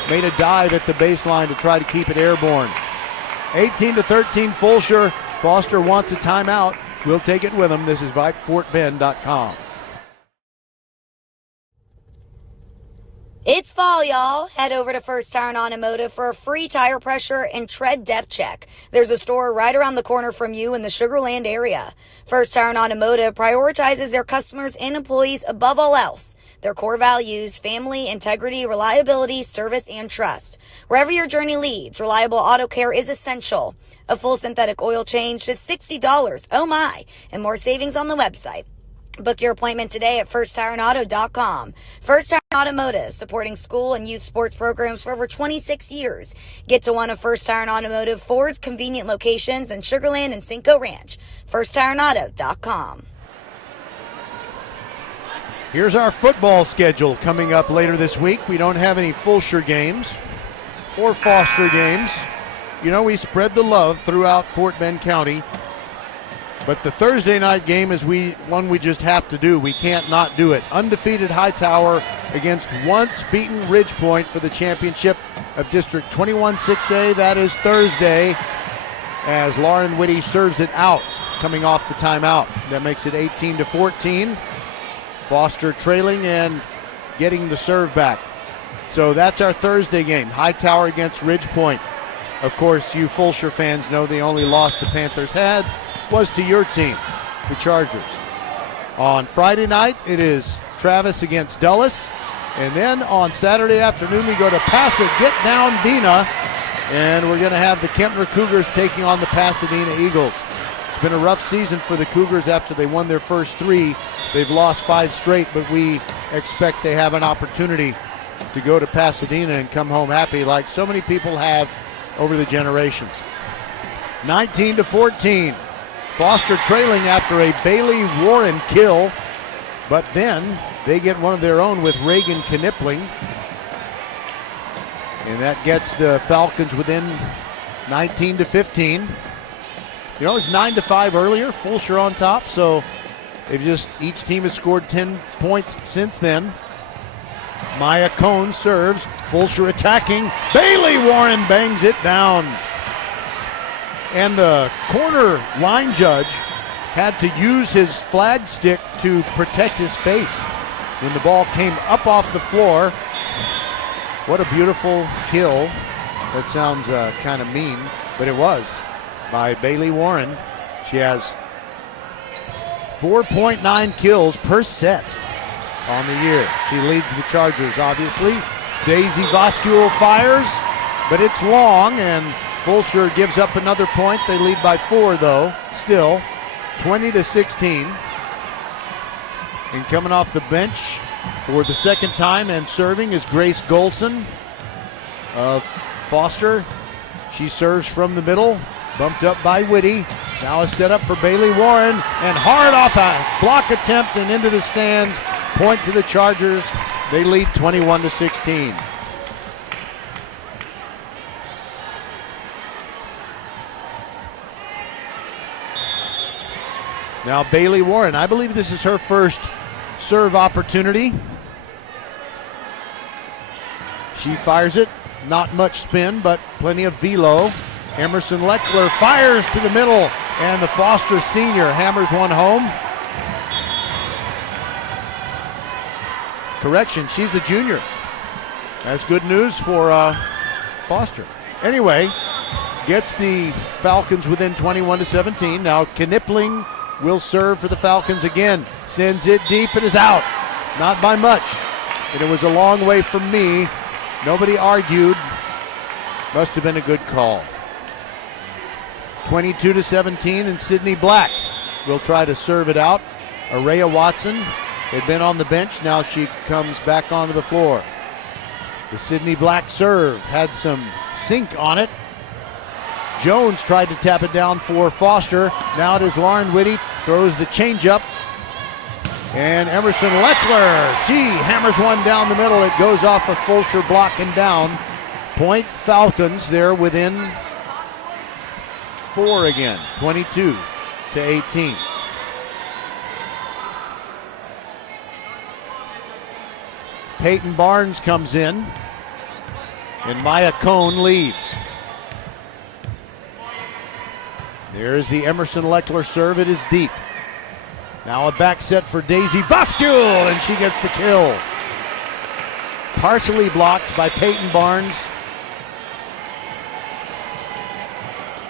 made a dive at the baseline to try to keep it airborne. 18-13, Fulshear. Foster wants a timeout. We'll take it with them. This is VypeFortBend.com. It's fall, y'all. Head over to First Tire and Automotive for a free tire pressure and tread depth check. There's a store right around the corner from you in the Sugar Land area. First Tire and Automotive prioritizes their customers and employees above all else. Their core values: family, integrity, reliability, service, and trust. Wherever your journey leads, reliable auto care is essential. A full synthetic oil change, just $60. Oh my! And more savings on the website. Book your appointment today at FirstTireAndAuto.com. First Tire and Automotive, supporting school and youth sports programs for over 26 years. Get to one of First Tire and Automotive 4's convenient locations in Sugar Land and Cinco Ranch. FirstTireAndAuto.com. Here's our football schedule coming up later this week. We don't have any Fulshear games or Foster games. We spread the love throughout Fort Bend County. But the Thursday night game is one we just have to do. We can't not do it. Undefeated Hightower against once beaten Ridge Point for the championship of District 21 6A. That is Thursday, as Lauren Whitty serves it out coming off the timeout. That makes it 18-14. Foster trailing and getting the serve back. So that's our Thursday game, Hightower against Ridge Point. Of course, you Fulshear fans know the only loss the Panthers had was to your team, the Chargers. On Friday night, it is Travis against Dulles. And then on Saturday afternoon, we go to Pasadena, and we're going to have the Kempner Cougars taking on the Pasadena Eagles. It's been a rough season for the Cougars after they won their first 3. They've lost 5 straight, but we expect they have an opportunity to go to Pasadena and come home happy like so many people have over the generations. 19-14. Foster trailing after a Bailey Warren kill, but then they get one of their own with Reagan Knipling. And that gets the Falcons within 19-15. You know, it was 9-5 earlier, Fulshear on top, so each team has scored 10 points since then. Maya Cohn serves, Fulshear attacking, Bailey Warren bangs it down. And the corner line judge had to use his flag stick to protect his face when the ball came up off the floor. What a beautiful kill. That sounds kind of mean, but it was by Bailey Warren. She has 4.9 kills per set on the year. She leads the Chargers, obviously. Daisy Voskuil fires, but it's long, and Fulshear gives up another point. They lead by 4, though, still, 20-16. And coming off the bench for the second time and serving is Grace Golson of Foster. She serves from the middle, bumped up by Whitty. Now a setup for Bailey Warren, and hard off a block attempt and into the stands. Point to the Chargers. They lead 21-16. Now Bailey Warren, I believe this is her first serve opportunity. She fires it, not much spin, but plenty of velo. Emerson Leckler fires to the middle, and the Foster senior hammers one home. Correction, she's a junior. That's good news for Foster. Anyway, gets the Falcons within 21-17. Now Knipling will serve for the Falcons again. Sends it deep, it is out. Not by much. And it was a long way from me. Nobody argued. Must have been a good call. 22-17, and Sydney Black will try to serve it out. Araya Watson had been on the bench. Now she comes back onto the floor. The Sydney Black serve had some sink on it. Jones tried to tap it down for Foster. Now it is Lauren Whitty, throws the changeup. And Emerson Leckler, she hammers one down the middle. It goes off a Fulshear block and down. Point Falcons, they're within 4 again, 22-18. Peyton Barnes comes in, and Maya Cohn leaves. There's the Emerson Leckler serve. It is deep. Now a back set for Daisy Voskuil, and she gets the kill. Partially blocked by Peyton Barnes.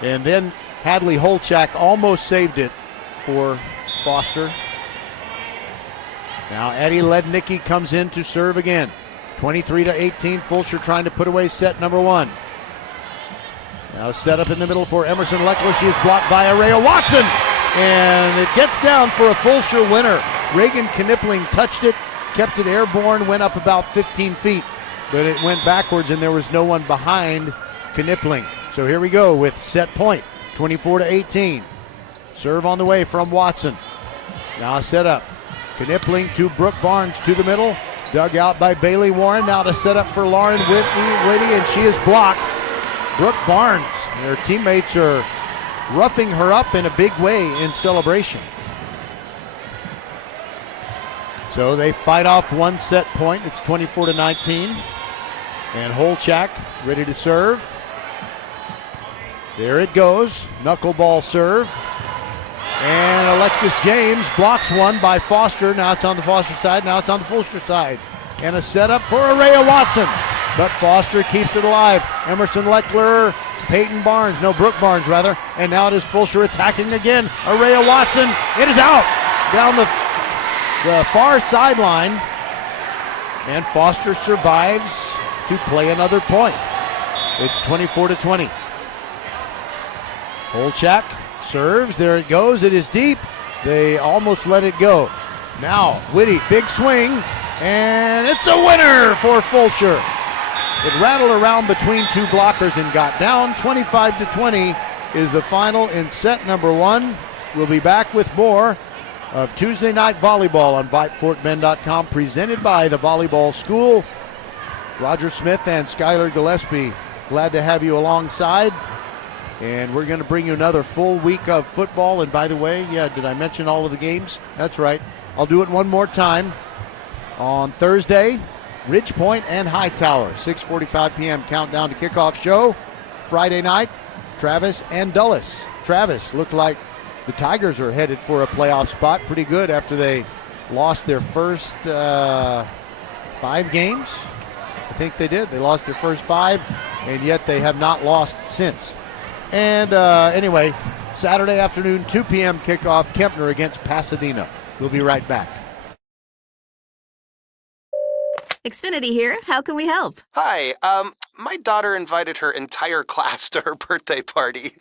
And then Hadley Holchak almost saved it for Foster. Now Eddie Lednicki comes in to serve again. 23-18, Fulshear trying to put away set number 1. Now set up in the middle for Emerson Leckler. She is blocked by Araya Watson. And it gets down for a Fulshear winner. Reagan Knipling touched it, kept it airborne, went up about 15 feet. But it went backwards and there was no one behind Knipling. So here we go with set point, 24-18. Serve on the way from Watson. Now a set up. Knipling to Brooke Barnes to the middle. Dug out by Bailey Warren. Now to set up for Lauren Whitty, and she is blocked. Brooke Barnes, their teammates are roughing her up in a big way in celebration. So they fight off one set point. It's 24-19. And Holchak ready to serve. There it goes. Knuckleball serve. And Alexis James blocks one by Foster. Now it's on the Foster side. Now it's on the Fulshear side. And a setup for Araya Watson. But Foster keeps it alive. Emerson Leckler, Brooke Barnes rather. And now it is Fulshear attacking again. Araya Watson. It is out. Down the far sideline. And Foster survives to play another point. It's 24-20. Holchak serves. There it goes. It is deep. They almost let it go. Now, Whitty, big swing. And it's a winner for Fulshear. It rattled around between two blockers and got down. 25-20 is the final in set number one. We'll be back with more of Tuesday Night Volleyball on VypeFortBend.com, presented by the Volleyball School. Roger Smith and Skylar Gillespie, glad to have you alongside. And we're going to bring you another full week of football. And by the way, did I mention all of the games? That's right. I'll do it one more time. On Thursday, Ridge Point and Hightower, 6:45 p.m. countdown to kickoff show. Friday night, Travis and Dulles. Travis looked like the Tigers are headed for a playoff spot. Pretty good after they lost their first 5 games. I think they did. They lost their first 5, and yet they have not lost since. And anyway, Saturday afternoon, 2 p.m. kickoff, Kempner against Pasadena. We'll be right back. Xfinity here. How can we help? Hi, my daughter invited her entire class to her birthday party.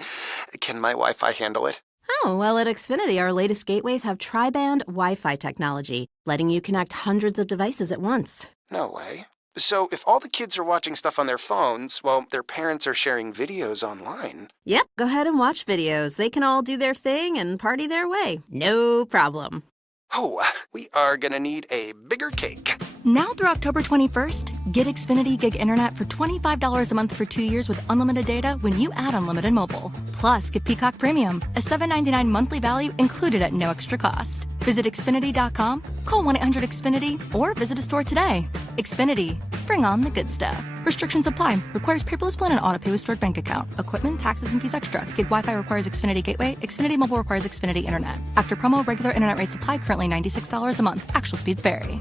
Can my Wi-Fi handle it? Oh, well, at Xfinity, our latest gateways have tri-band Wi-Fi technology, letting you connect hundreds of devices at once. No way. So if all the kids are watching stuff on their phones, well, their parents are sharing videos online. Yep, go ahead and watch videos. They can all do their thing and party their way. No problem. Oh, we are gonna need a bigger cake. Now through October 21st, get Xfinity Gig Internet for $25 a month for 2 years with unlimited data when you add unlimited mobile. Plus, get Peacock Premium, a $7.99 monthly value included at no extra cost. Visit Xfinity.com, call 1-800-XFINITY, or visit a store today. Xfinity. Bring on the good stuff. Restrictions apply. Requires paperless plan and auto pay with stored bank account. Equipment, taxes, and fees extra. Gig Wi-Fi requires Xfinity Gateway. Xfinity Mobile requires Xfinity Internet. After promo, regular internet rates apply. Currently $96 a month. Actual speeds vary.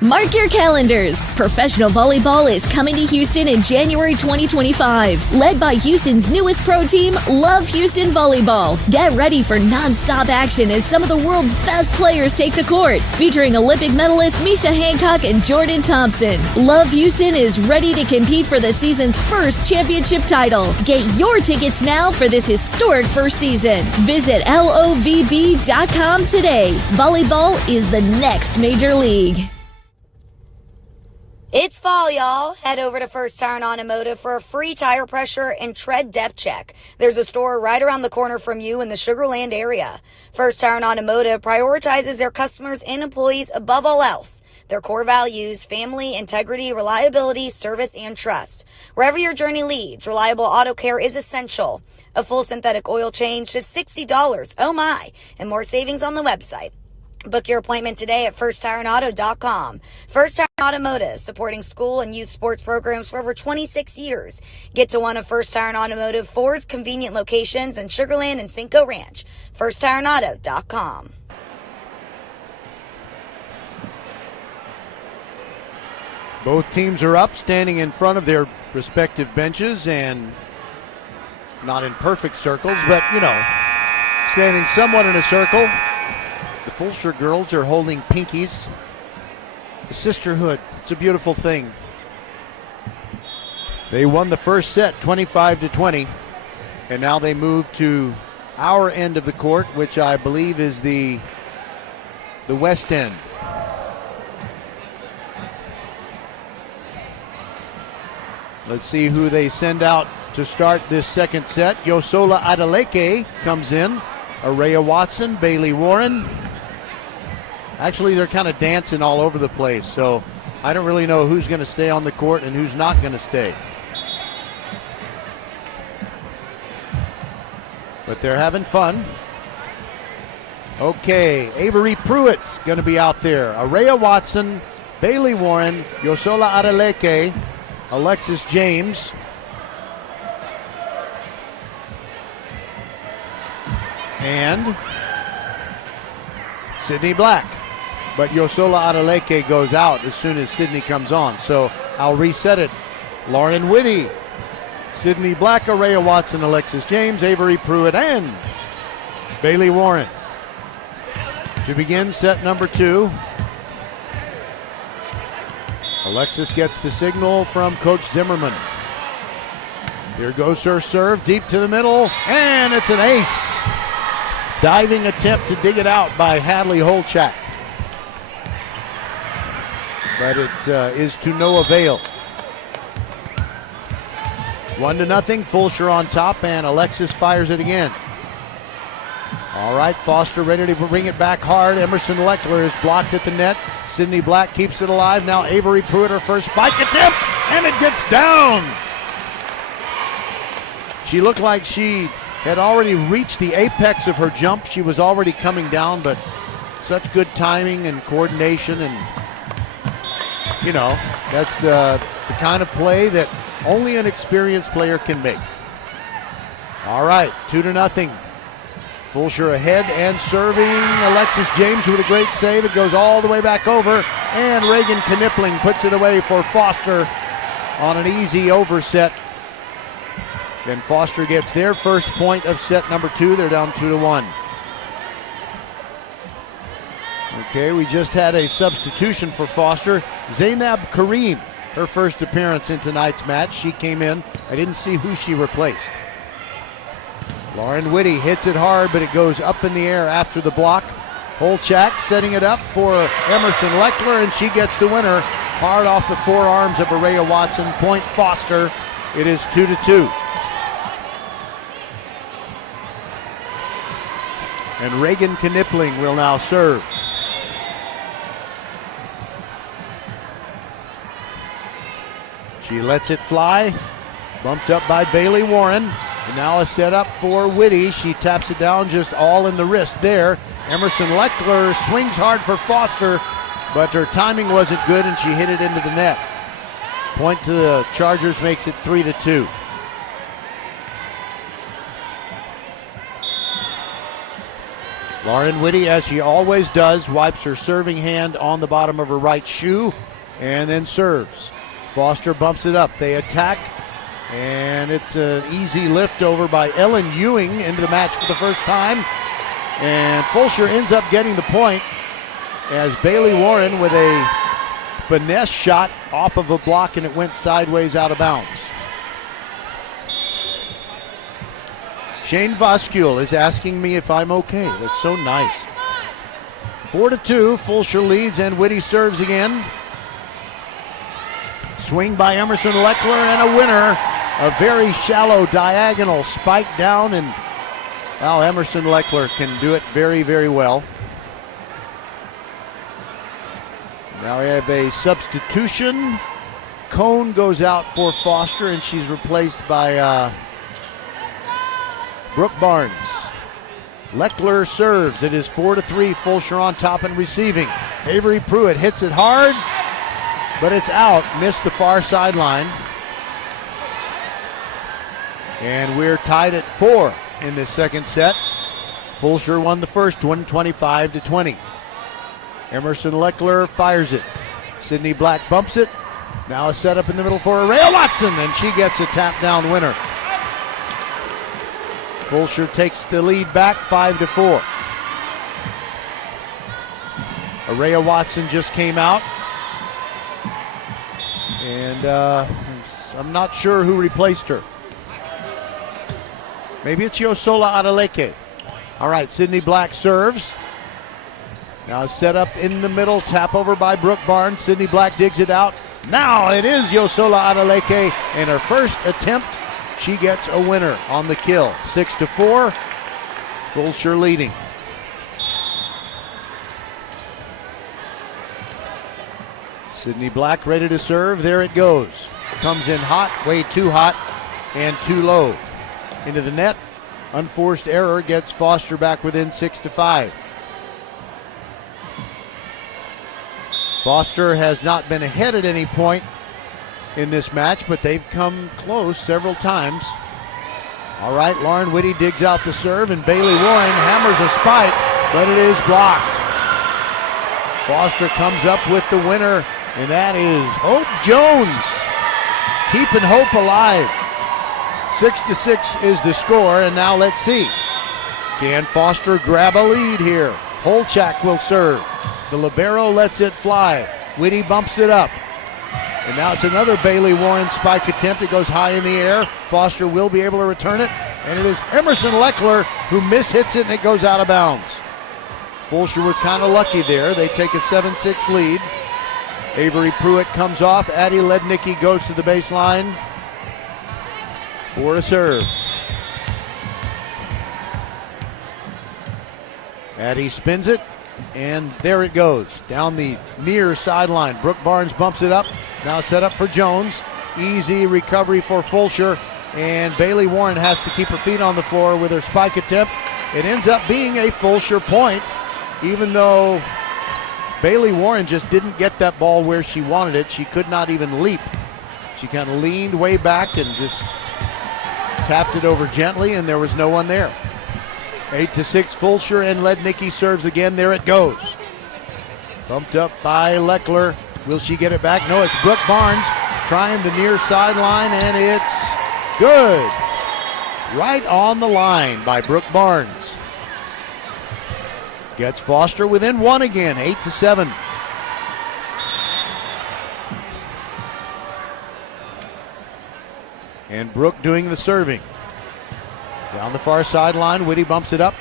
Mark your calendars. Professional volleyball is coming to Houston in January 2025. Led by Houston's newest pro team, Love Houston Volleyball. Get ready for non-stop action as some of the world's best players take the court. Featuring Olympic medalist Misha Hancock and Jordan Thompson. Love Houston is ready to compete for the season's first championship title. Get your tickets now for this historic first season. Visit LOVB.com today. Volleyball is the next major league. It's fall, y'all. Head over to First Tire and Automotive for a free tire pressure and tread depth check. There's a store right around the corner from you in the Sugar Land area. First Tire and Automotive prioritizes their customers and employees above all else. Their core values, family, integrity, reliability, service, and trust. Wherever your journey leads, reliable auto care is essential. A full synthetic oil change, just $60. Oh my. And more savings on the website. Book your appointment today at FirstTireAndAuto.com. First Tire and Automotive, supporting school and youth sports programs for over 26 years. Get to one of First Tire and Automotive 4's convenient locations in Sugar Land and Cinco Ranch. FirstTireAndAuto.com. Both teams are up, standing in front of their respective benches, and not in perfect circles, but, standing somewhat in a circle. The Fulshear girls are holding pinkies. The sisterhood, it's a beautiful thing. They won the first set 25-20, and now they move to our end of the court, which I believe is the west end. Let's see who they send out to start this second set. Yosola Adeleke comes in. Araya Watson, Bailey Warren. Actually, they're kind of dancing all over the place, so I don't really know who's going to stay on the court and who's not going to stay. But they're having fun. Okay, Avery Pruitt's going to be out there. Araya Watson, Bailey Warren, Yosola Adeleke, Alexis James. And Sydney Black. But Yosola Adeleke goes out as soon as Sydney comes on. So I'll reset it. Lauren Whitty, Sydney Black, Araya Watson, Alexis James, Avery Pruitt, and Bailey Warren. To begin set number 2. Alexis gets the signal from Coach Zimmerman. Here goes her serve, deep to the middle, and it's an ace. Diving attempt to dig it out by Hadley Holchak. But it is to no avail. 1-0, Fulshear on top, and Alexis fires it again. All right, Foster ready to bring it back hard. Emerson Leckler is blocked at the net. Sydney Black keeps it alive. Now Avery Pruitt, her first spike attempt, and it gets down. She looked like she had already reached the apex of her jump. She was already coming down, but such good timing and coordination, and you know, that's the kind of play that only an experienced player can make. All right, 2-0. Fulshear ahead and serving. Alexis James with a great save. It goes all the way back over, and Reagan Knipling puts it away for Foster on an easy overset. Then Foster gets their first point of set number 2. They're down 2-1. Okay, we just had a substitution for Foster. Zainab Kareem, her first appearance in tonight's match. She came in. I didn't see who she replaced. Lauren Whitty hits it hard, but it goes up in the air after the block. Holchak setting it up for Emerson Leckler, and she gets the winner hard off the forearms of Araya Watson. Point Foster. It is 2-2. And Reagan Knipling will now serve. She lets it fly. Bumped up by Bailey Warren. And now a setup for Whitty. She taps it down just all in the wrist there. Emerson Leckler swings hard for Foster, but her timing wasn't good and she hit it into the net. Point to the Chargers makes it 3-2. Lauren Whitty, as she always does, wipes her serving hand on the bottom of her right shoe and then serves. Foster bumps it up. They attack. And it's an easy lift over by Ellen Ewing into the match for the first time. And Fulshear ends up getting the point as Bailey Warren with a finesse shot off of a block, and it went sideways out of bounds. Shane Voskule is asking me if I'm okay. That's so nice. 4-2, Fulshear leads, and Whitty serves again. Swing by Emerson Leckler, and a winner. A very shallow diagonal spike down, and well, Emerson Leckler can do it very, very well. Now we have a substitution. Cone goes out for Foster, and she's replaced by Brooke Barnes. Leckler serves. It is 4-3. Fulshear on top and receiving. Avery Pruitt hits it hard, but it's out. Missed the far sideline. And we're tied at 4 in this second set. Fulshear won the first one, 25-20. Emerson Leckler fires it. Sydney Black bumps it. Now a setup in the middle for Araya Watson, and she gets a tap down winner. Fulshear takes the lead back 5-4. Araya Watson just came out. And I'm not sure who replaced her. Maybe it's Yosola Adeleke. All right, Sydney Black serves. Now set up in the middle, tap over by Brooke Barnes. Sydney Black digs it out. Now it is Yosola Adeleke, and her first attempt, she gets a winner on the kill. 6-4, Fulshear leading. Sydney Black ready to serve. There it goes. Comes in hot, way too hot, and too low. Into the net. Unforced error gets Foster back within 6-5. Foster has not been ahead at any point in this match, but they've come close several times. All right, Lauren Whitty digs out the serve, and Bailey Warren hammers a spike, but it is blocked. Foster comes up with the winner, and that is Hope Jones, keeping hope alive. 6-6 is the score, and now let's see. Can Foster grab a lead here? Holchak will serve. The libero lets it fly. Whitty bumps it up. And now it's another Bailey Warren spike attempt. It goes high in the air. Foster will be able to return it. And it is Emerson Leckler who mishits it, and it goes out of bounds. Fulshear was kind of lucky there. They take a 7-6 lead. Avery Pruitt comes off. Addie Lednicki goes to the baseline for a serve. Addie spins it, and there it goes. Down the near sideline. Brooke Barnes bumps it up. Now set up for Jones. Easy recovery for Fulshear. And Bailey Warren has to keep her feet on the floor with her spike attempt. It ends up being a Fulshear point, even though Bailey Warren just didn't get that ball where she wanted it. She could not even leap. She kind of leaned way back and just tapped it over gently, and there was no one there. 8-6, Fulshear, and Lednicki serves again. There it goes. Bumped up by Leckler. Will she get it back? No, it's Brooke Barnes trying the near sideline, and it's good. Right on the line by Brooke Barnes. Gets Foster within one again, 8-7. And Brooke doing the serving. Down the far sideline, Whitty bumps it up.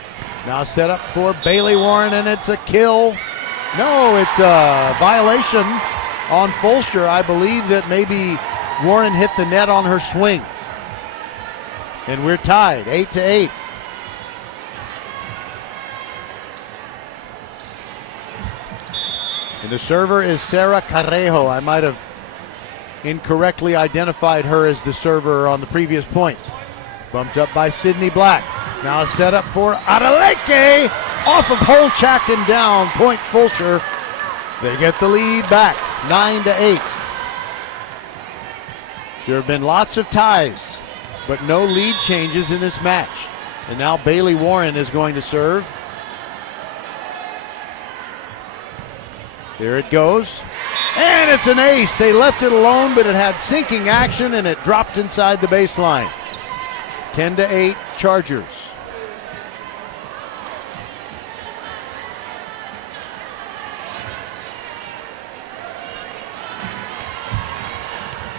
Now set up for Bailey Warren, and it's a kill. No, it's a violation on Fulshear. I believe that maybe Warren hit the net on her swing. And we're tied, 8-8. And the server is Sarah Carrejo. I might have incorrectly identified her as the server on the previous point. Bumped up by Sydney Black. Now a setup for Adeleke. Off of Holchak and down. Point Fulshear. They get the lead back, 9-8. There have been lots of ties, but no lead changes in this match. And now Bailey Warren is going to serve. There it goes. And it's an ace. They left it alone, but it had sinking action, and it dropped inside the baseline. 10-8 Chargers.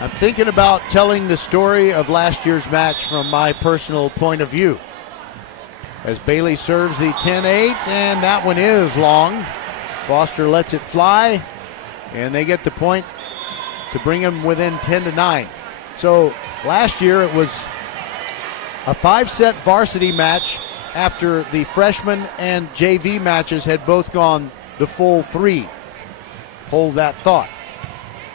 I'm thinking about telling the story of last year's match from my personal point of view. As Bailey serves the 10-8, and that one is long. Foster lets it fly, and they get the point to bring them within 10-9. So last year it was a 5-set varsity match after the freshman and JV matches had both gone the full 3. Hold that thought.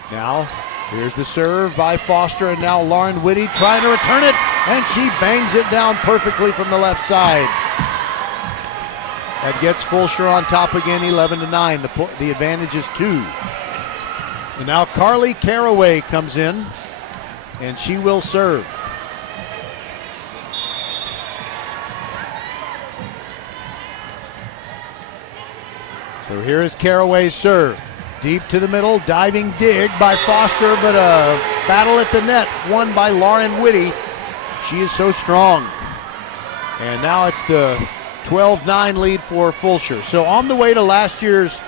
Now, here's the serve by Foster, and now Lauren Whitty trying to return it, and she bangs it down perfectly from the left side. That gets Fulshear on top again, 11-9. The advantage is 2. And now Carly Caraway comes in, and she will serve. So here is Caraway's serve. Deep to the middle, diving dig by Foster, but a battle at the net won by Lauren Whitty. She is so strong. And now it's the 12-9 lead for Fulshear. So on the way to last year's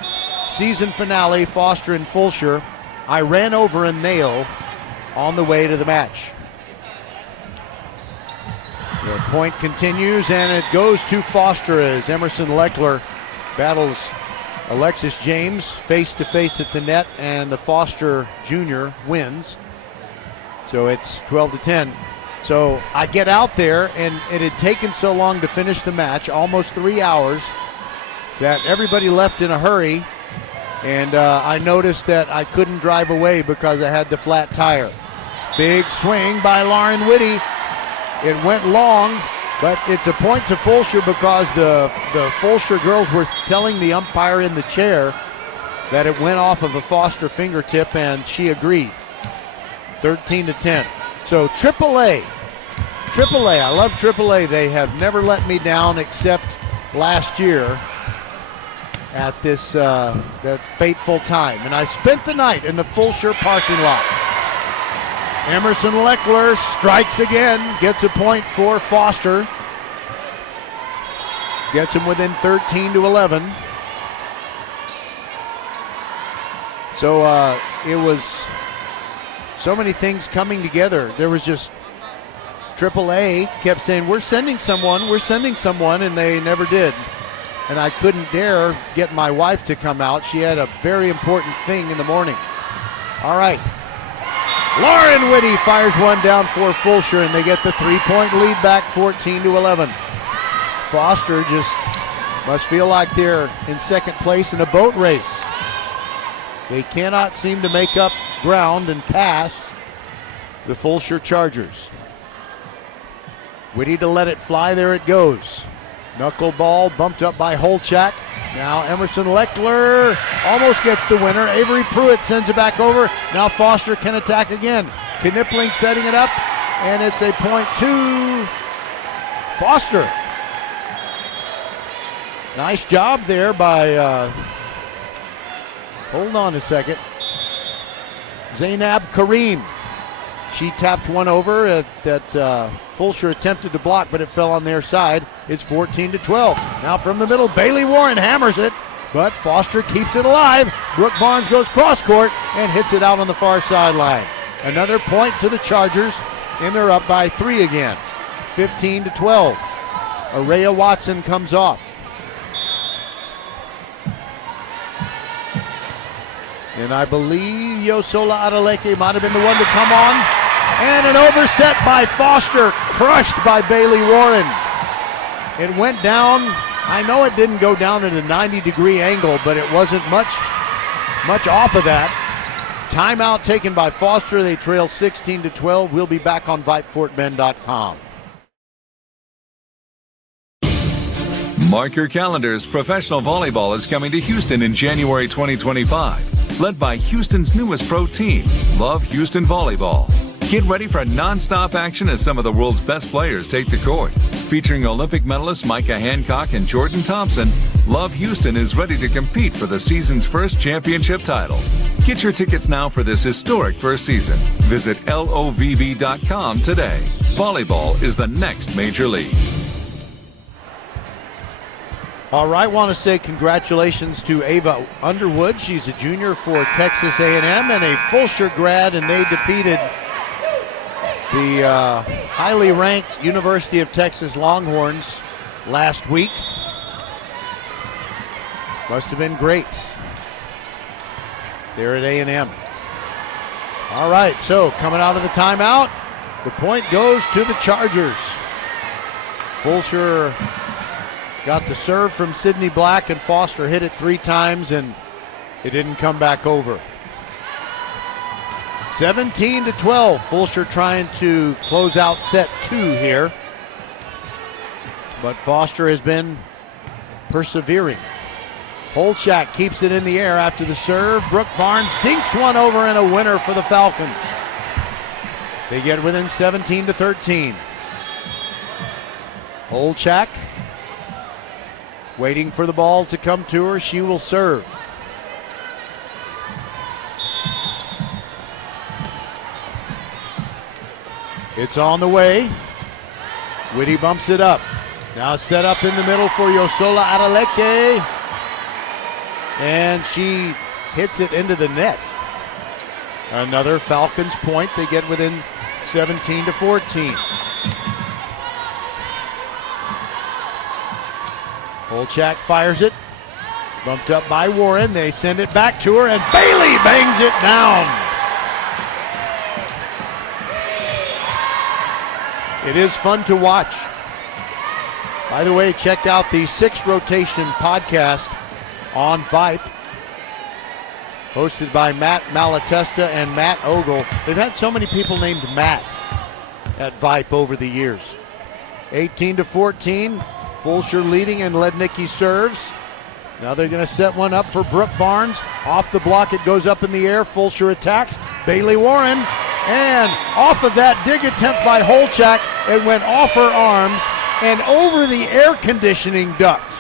season finale, Foster and Fulshear, I ran over a nail on the way to the match. The point continues, and it goes to Foster as Emerson Leckler battles Alexis James face-to-face at the net, and the Foster Jr. wins. So it's 12-10. So I get out there, and it had taken so long to finish the match, almost 3 hours, that everybody left in a hurry, and I noticed that I couldn't drive away because I had the flat tire. Big swing by Lauren Whitty. It went long, but it's a point to Fulshear because the Fulshear girls were telling the umpire in the chair that it went off of a Foster fingertip, and she agreed. 13-10. So AAA, I love AAA. They have never let me down except last year at this that fateful time. And I spent the night in the Fulshear parking lot. Emerson Leckler strikes again, gets a point for Foster. Gets him within 13-11. So it was so many things coming together. There was just AAA kept saying, we're sending someone, and they never did. And I couldn't dare get my wife to come out. She had a very important thing in the morning. All right. Lauren Whitty fires one down for Fulshear, and they get the 3-point lead back, 14-11. Foster just must feel like they're in second place in a boat race. They cannot seem to make up ground and pass the Fulshear Chargers. Whitty to let it fly. There it goes. Knuckleball bumped up by Holchak. Now Emerson Leckler almost gets the winner. Avery Pruitt sends it back over. Now Foster can attack again. Knipling setting it up, and it's a point to Foster. Nice job there by, hold on a second, Zainab Kareem. She tapped one over that Fulshear attempted to block, but it fell on their side. It's 14-12. Now from the middle, Bailey Warren hammers it, but Foster keeps it alive. Brooke Barnes goes cross court and hits it out on the far sideline. Another point to the Chargers, and they're up by 3 again. 15-12. Araya Watson comes off. And I believe Yosola Adeleke might have been the one to come on. And an overset by Foster, crushed by Bailey Warren. It went down. I know it didn't go down at a 90-degree angle, but it wasn't much off of that. Timeout taken by Foster. They trail 16-12. We'll be back on VypeFortBend.com. Mark your calendars. Professional volleyball is coming to Houston in January 2025. Led by Houston's newest pro team, Love Houston Volleyball. Get ready for non-stop action as some of the world's best players take the court. Featuring Olympic medalists Micah Hancock and Jordan Thompson, Love Houston is ready to compete for the season's first championship title. Get your tickets now for this historic first season. Visit LOVV.com today. Volleyball is the next major league. All right, want to say congratulations to Ava Underwood. She's a junior for Texas A&M and a Fulshear grad, and they defeated the highly ranked University of Texas Longhorns last week. Must have been great there at A&M. All right, so coming out of the timeout, the point goes to the Chargers. Fulshear got the serve from Sydney Black, and Foster hit it 3 times, and it didn't come back over. 17-12. Fulshear trying to close out set 2 here. But Foster has been persevering. Holchak keeps it in the air after the serve. Brooke Barnes dinks one over, and a winner for the Falcons. They get within 17-13. Holchak waiting for the ball to come to her. She will serve. It's on the way. Whitty bumps it up. Now set up in the middle for Yosola Adeleke. And she hits it into the net. Another Falcons point. They get within 17-14. Holchak fires it. Bumped up by Warren. They send it back to her, and Bailey bangs it down. It is fun to watch. By the way, check out the 6 Rotation podcast on Vype, hosted by Matt Malatesta and Matt Ogle. They've had so many people named Matt at Vype over the years. 18-14. Fulshear leading, and Lednicki serves. Now they're going to set one up for Brooke Barnes. Off the block, it goes up in the air. Fulshear attacks. Bailey Warren. And off of that dig attempt by Holchak, it went off her arms and over the air conditioning duct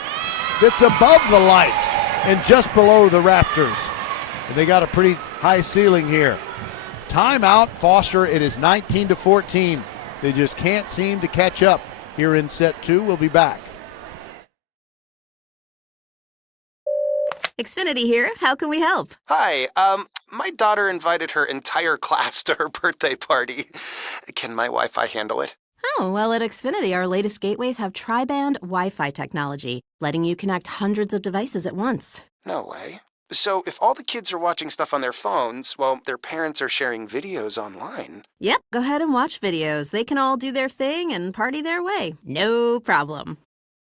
that's above the lights and just below the rafters. And they got a pretty high ceiling here. Timeout, Foster. It is 19-14. They just can't seem to catch up here in set 2. We'll be back. Xfinity here. How can we help? Hi, my daughter invited her entire class to her birthday party. Can my Wi-Fi handle it? Oh, well, at Xfinity, our latest gateways have tri-band Wi-Fi technology, letting you connect hundreds of devices at once. No way. So if all the kids are watching stuff on their phones, well, their parents are sharing videos online. Yep, go ahead and watch videos. They can all do their thing and party their way. No problem.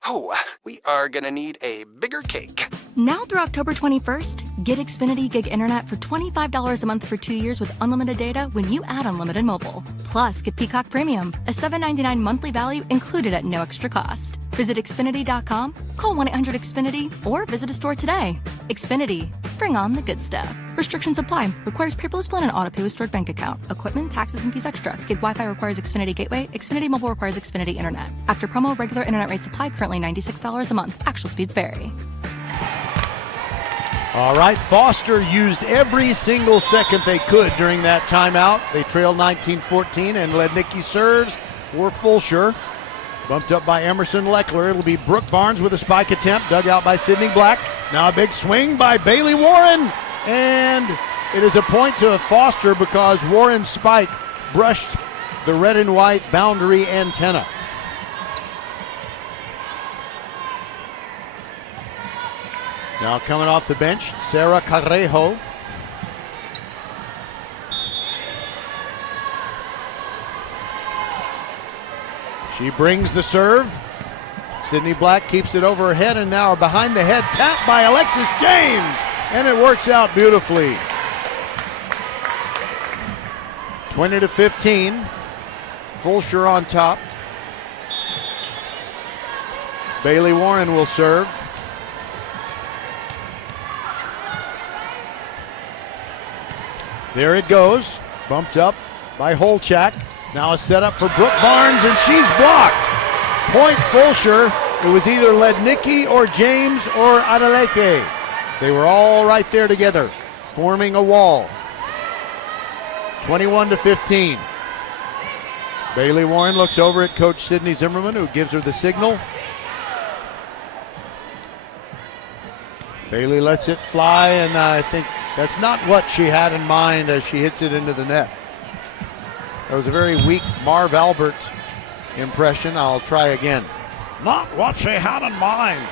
Oh, we are gonna need a bigger cake. Now through October 21st, get Xfinity Gig Internet for $25 a month for 2 years with unlimited data when you add unlimited mobile. Plus, get Peacock Premium, a $7.99 monthly value included at no extra cost. Visit Xfinity.com, call 1-800-XFINITY, or visit a store today. Xfinity. Bring on the good stuff. Restrictions apply. Requires paperless plan and auto-pay with stored bank account. Equipment, taxes, and fees extra. Gig Wi-Fi requires Xfinity Gateway. Xfinity Mobile requires Xfinity Internet. After promo, regular internet rates apply. Currently $96 a month. Actual speeds vary. All right, Foster used every single second they could during that timeout. They trailed 19-14, and Lednicki serves for Fulshear. Bumped up by Emerson Leckler. It'll be Brooke Barnes with a spike attempt, dug out by Sydney Black. Now a big swing by Bailey Warren, and it is a point to Foster because Warren's spike brushed the red and white boundary antenna. Now coming off the bench, Sarah Carrejo. She brings the serve. Sydney Black keeps it over her head, and now a behind the head tap by Alexis James, and it works out beautifully. 20-15. Fulshear on top. Bailey Warren will serve. There it goes, bumped up by Holchak. Now a setup for Brooke Barnes, and she's blocked. Point Fulshear. It was either Lednicki or James or Adeleke. They were all right there together, forming a wall. 21-15. Bailey Warren looks over at Coach Sydney Zimmerman, who gives her the signal. Bailey lets it fly, and I think that's not what she had in mind as she hits it into the net. That was a very weak Marv Albert impression. I'll try again. Not what she had in mind.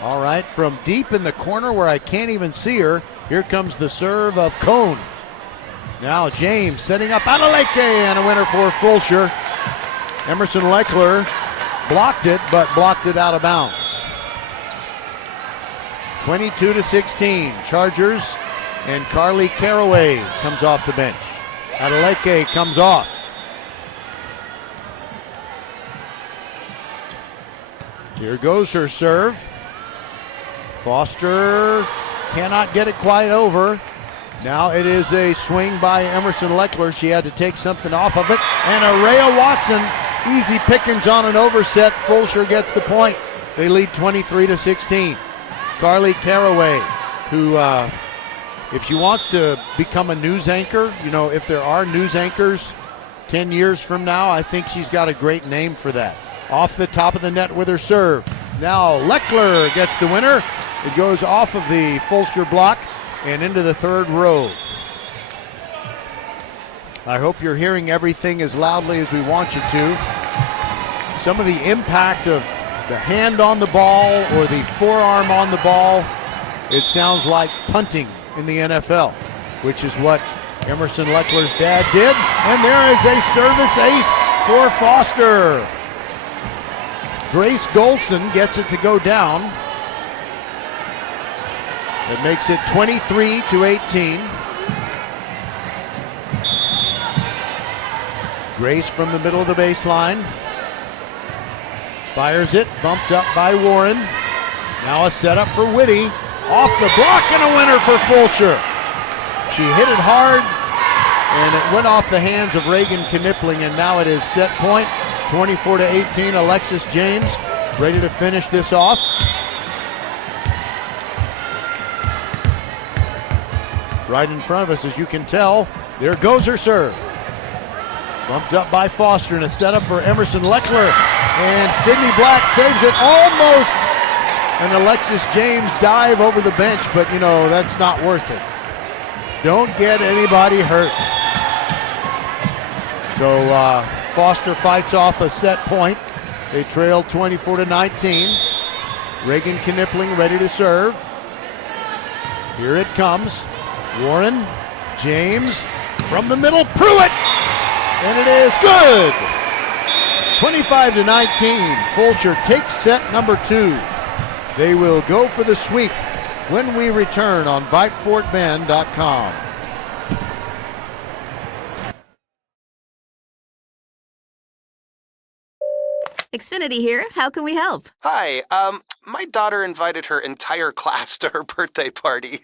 All right, from deep in the corner where I can't even see her, here comes the serve of Cone. Now James setting up Adeleke, and a winner for Fulshear. Emerson Leckler blocked it, but blocked it out of bounds. 22-16, Chargers, and Carly Caraway comes off the bench. Adeleke comes off. Here goes her serve. Foster cannot get it quite over. Now it is a swing by Emerson Leckler. She had to take something off of it. And Araya Watson, easy pickings on an overset. Fulshear gets the point. They lead 23-16. Carly Caraway, who, if she wants to become a news anchor, you know, if there are news anchors 10 years from now, I think she's got a great name for that. Off the top of the net with her serve. Now Leckler gets the winner. It goes off of the Fulshear block and into the third row. I hope you're hearing everything as loudly as we want you to. Some of the impact of the hand on the ball or the forearm on the ball, it sounds like punting in the NFL, which is what Emerson Leckler's dad did. And there is a service ace for Foster. Grace Golson gets it to go down. It makes it 23-18. Grace from the middle of the baseline. Fires it, bumped up by Warren. Now a setup for Whitty. Off the block and a winner for Fulshear. She hit it hard and it went off the hands of Reagan Knipling, and now it is set point, 24-18. Alexis James ready to finish this off. Right in front of us, as you can tell, there goes her serve. Bumped up by Foster and a setup for Emerson Leckler. And Sydney Black saves it almost. And Alexis James dive over the bench, but you know, that's not worth it. Don't get anybody hurt. So Foster fights off a set point. They trail 24-19. Reagan Knipling ready to serve. Here it comes. Warren, James, from the middle, Pruitt, and it is good. 25-19, Fulshear takes set number 2. They will go for the sweep when we return on VypeFortBend.com. Xfinity here. How can we help? Hi, my daughter invited her entire class to her birthday party.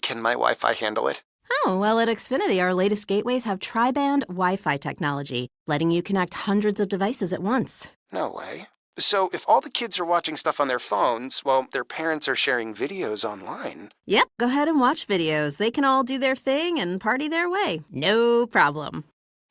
Can my Wi-Fi handle it? Oh, well, at Xfinity, our latest gateways have tri-band Wi-Fi technology, letting you connect hundreds of devices at once. No way. So if all the kids are watching stuff on their phones, well, their parents are sharing videos online. Yep, go ahead and watch videos. They can all do their thing and party their way. No problem.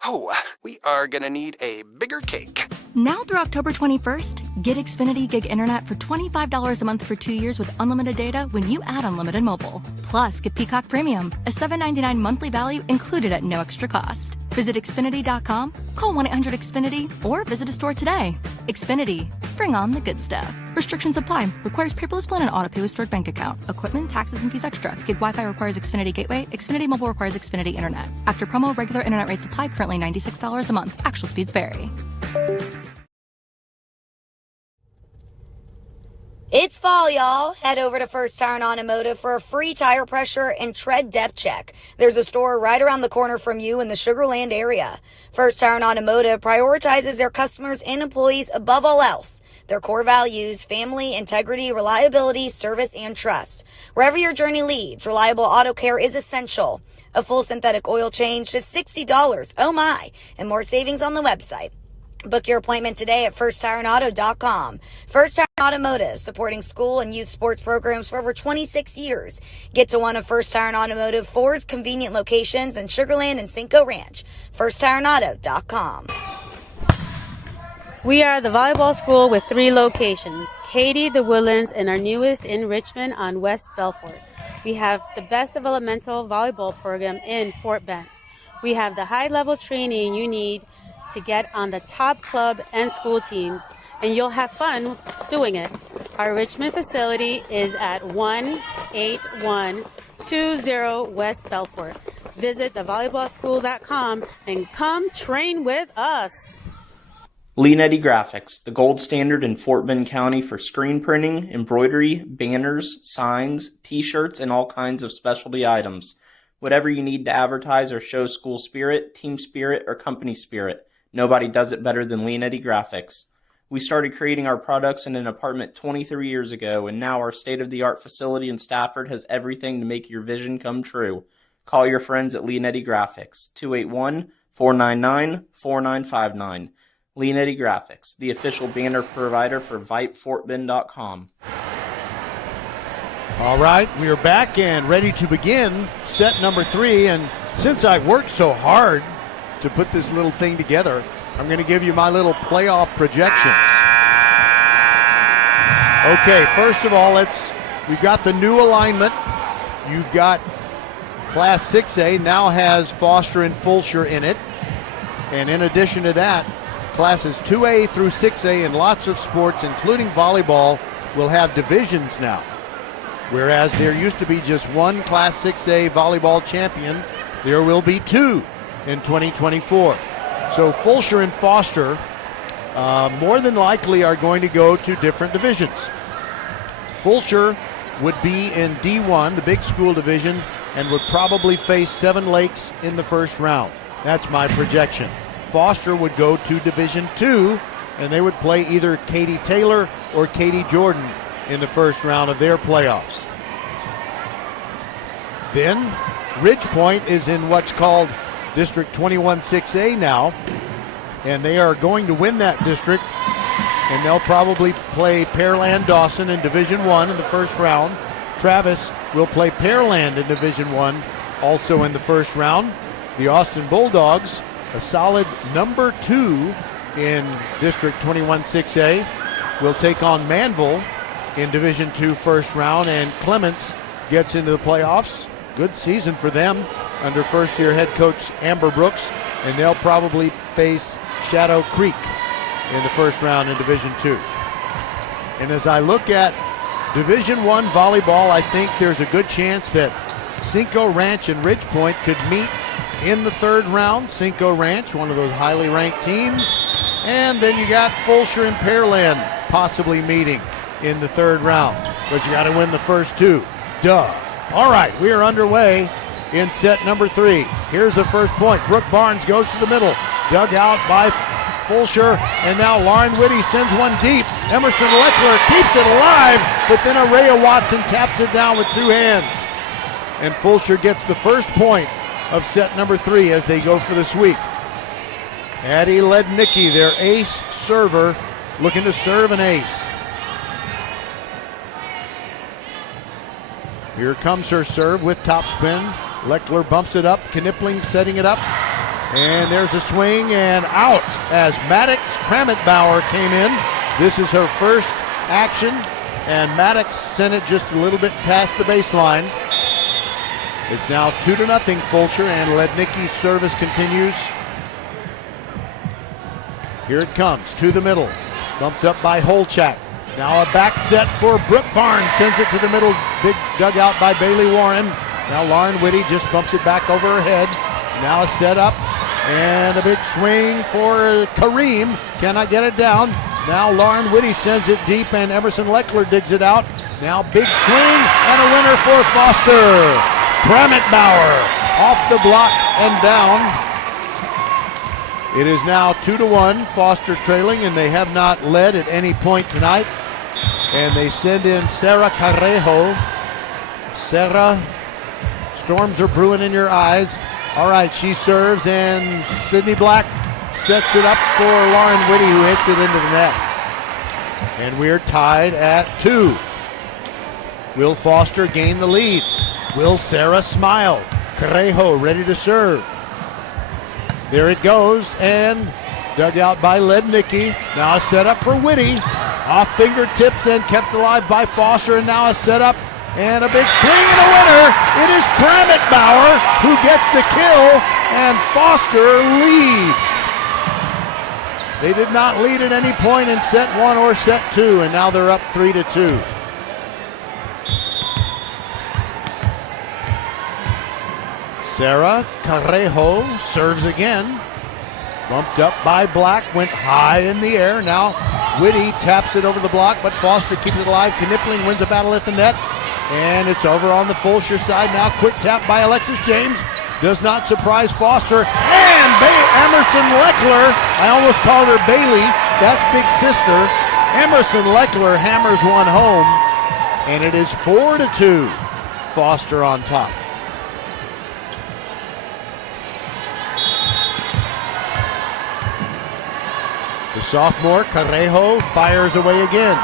Oh, we are gonna need a bigger cake. Now through October 21st, get Xfinity Gig Internet for $25 a month for 2 years with unlimited data when you add unlimited mobile. Plus, get Peacock Premium, a $7.99 monthly value included at no extra cost. Visit Xfinity.com, call 1-800-XFINITY, or visit a store today. Xfinity. Bring on the good stuff. Restrictions apply. Requires paperless plan and auto-pay with stored bank account. Equipment, taxes, and fees extra. Gig Wi-Fi requires Xfinity Gateway. Xfinity Mobile requires Xfinity Internet. After promo, regular internet rates apply. Currently $96 a month. Actual speeds vary. It's fall, y'all. Head over to First Tire and Automotive for a free tire pressure and tread depth check. There's a store right around the corner from you in the Sugar Land area. First Tire and Automotive prioritizes their customers and employees above all else. Their core values: family, integrity, reliability, service, and trust. Wherever your journey leads, reliable auto care is essential. A full synthetic oil change, just $60. Oh my! And more savings on the website. Book your appointment today at FirstTireAndAuto.com. First Tire and Automotive, supporting school and youth sports programs for over 26 years. Get to one of First Tire and Automotive 4's convenient locations in Sugar Land and Cinco Ranch. FirstTireAndAuto.com. We are the volleyball school with 3 locations: Katy, the Woodlands, and our newest in Richmond on West Belfort. We have the best developmental volleyball program in Fort Bend. We have the high-level training you need to get on the top club and school teams, and you'll have fun doing it. Our Richmond facility is at 18120 West Belfort. Visit thevolleyballschool.com and come train with us. Leanetti Graphics, the gold standard in Fort Bend County for screen printing, embroidery, banners, signs, t-shirts, and all kinds of specialty items. Whatever you need to advertise or show school spirit, team spirit, or company spirit, nobody does it better than Leanetti Graphics. We started creating our products in an apartment 23 years ago, and now our state-of-the-art facility in Stafford has everything to make your vision come true. Call your friends at Leanetti Graphics, 281-499-4959. Leanetti Graphics, the official banner provider for VypeFortBend.com. All right, we are back and ready to begin set number 3. And since I worked so hard to put this little thing together, I'm going to give you my little playoff projections. Okay, first of all, we've got the new alignment. You've got Class 6A now has Foster and Fulshear in it. And in addition to that, Classes 2A through 6A in lots of sports, including volleyball, will have divisions now. Whereas there used to be just one Class 6A volleyball champion, there will be 2 in 2024. So Fulshear and Foster more than likely are going to go to different divisions. Fulshear would be in D1, the big school division, and would probably face Seven Lakes in the first round. That's my projection. Foster would go to Division 2 and they would play either Katie Taylor or Katie Jordan in the first round of their playoffs. Then Ridge Point is in what's called District 21-6A now, and they are going to win that district, and they'll probably play Pearland Dawson in Division I in the first round. Travis will play Pearland in Division I also in the first round. The Austin Bulldogs, a solid number 2 in District 21-6A, will take on Manville in Division II first round, and Clements gets into the playoffs. Good season for them under first-year head coach Amber Brooks, and they'll probably face Shadow Creek in the first round in Division II. And as I look at Division I volleyball, I think there's a good chance that Cinco Ranch and Ridge Point could meet in the third round. Cinco Ranch, one of those highly ranked teams. And then you got Fulshear and Pearland possibly meeting in the third round. But you got to win the first two. Duh. All right, we are underway in set number 3. Here's the first point. Brooke Barnes goes to the middle. Dug out by Fulshear, and now Lauren Whitty sends one deep. Emerson Leckler keeps it alive, but then Araya Watson taps it down with 2 hands. And Fulshear gets the first point of set number 3 as they go for the sweep. Addie Lednicki, their ace server, looking to serve an ace. Here comes her serve with topspin. Leckler bumps it up. Knipling setting it up. And there's a swing and out as Maddox Krametbauer came in. This is her first action, and Maddox sent it just a little bit past the baseline. It's now 2-0 Fulshear, and Lednicki's service continues. Here it comes to the middle. Bumped up by Holchak. Now a back set for Brooke Barnes. Sends it to the middle. Big dugout by Bailey Warren. Now Lauren Whitty just bumps it back over her head. Now a set up and a big swing for Kareem. Cannot get it down. Now Lauren Whitty sends it deep, and Emerson Leckler digs it out. Now big swing and a winner for Foster. Krametbauer off the block and down. It is now 2-1, Foster trailing, and they have not led at any point tonight. And they send in Sarah Carrejo. Sarah, storms are brewing in your eyes. All right, she serves, and Sydney Black sets it up for Lauren Whitty, who hits it into the net. And we're tied at 2. Will Foster gain the lead? Will Sarah smile? Carrejo ready to serve. There it goes, and dug out by Lednicki. Now a setup for Whitty. Off fingertips and kept alive by Foster, and now a setup and a big swing and a winner. It is Krametbauer who gets the kill, and Foster leads. They did not lead at any point in set 1 or set 2, and now they're up 3-2. Sarah Carrejo serves again. Bumped up by Black, went high in the air. Now Whitty taps it over the block, but Foster keeps it alive. Knipling wins a battle at the net, and it's over on the Fulshear side. Now quick tap by Alexis James. Does not surprise Foster. And Emerson Leckler, I almost called her Bailey. That's big sister. Emerson Leckler hammers one home, and it is 4-2. Foster on top. The sophomore, Carrejo, fires away again.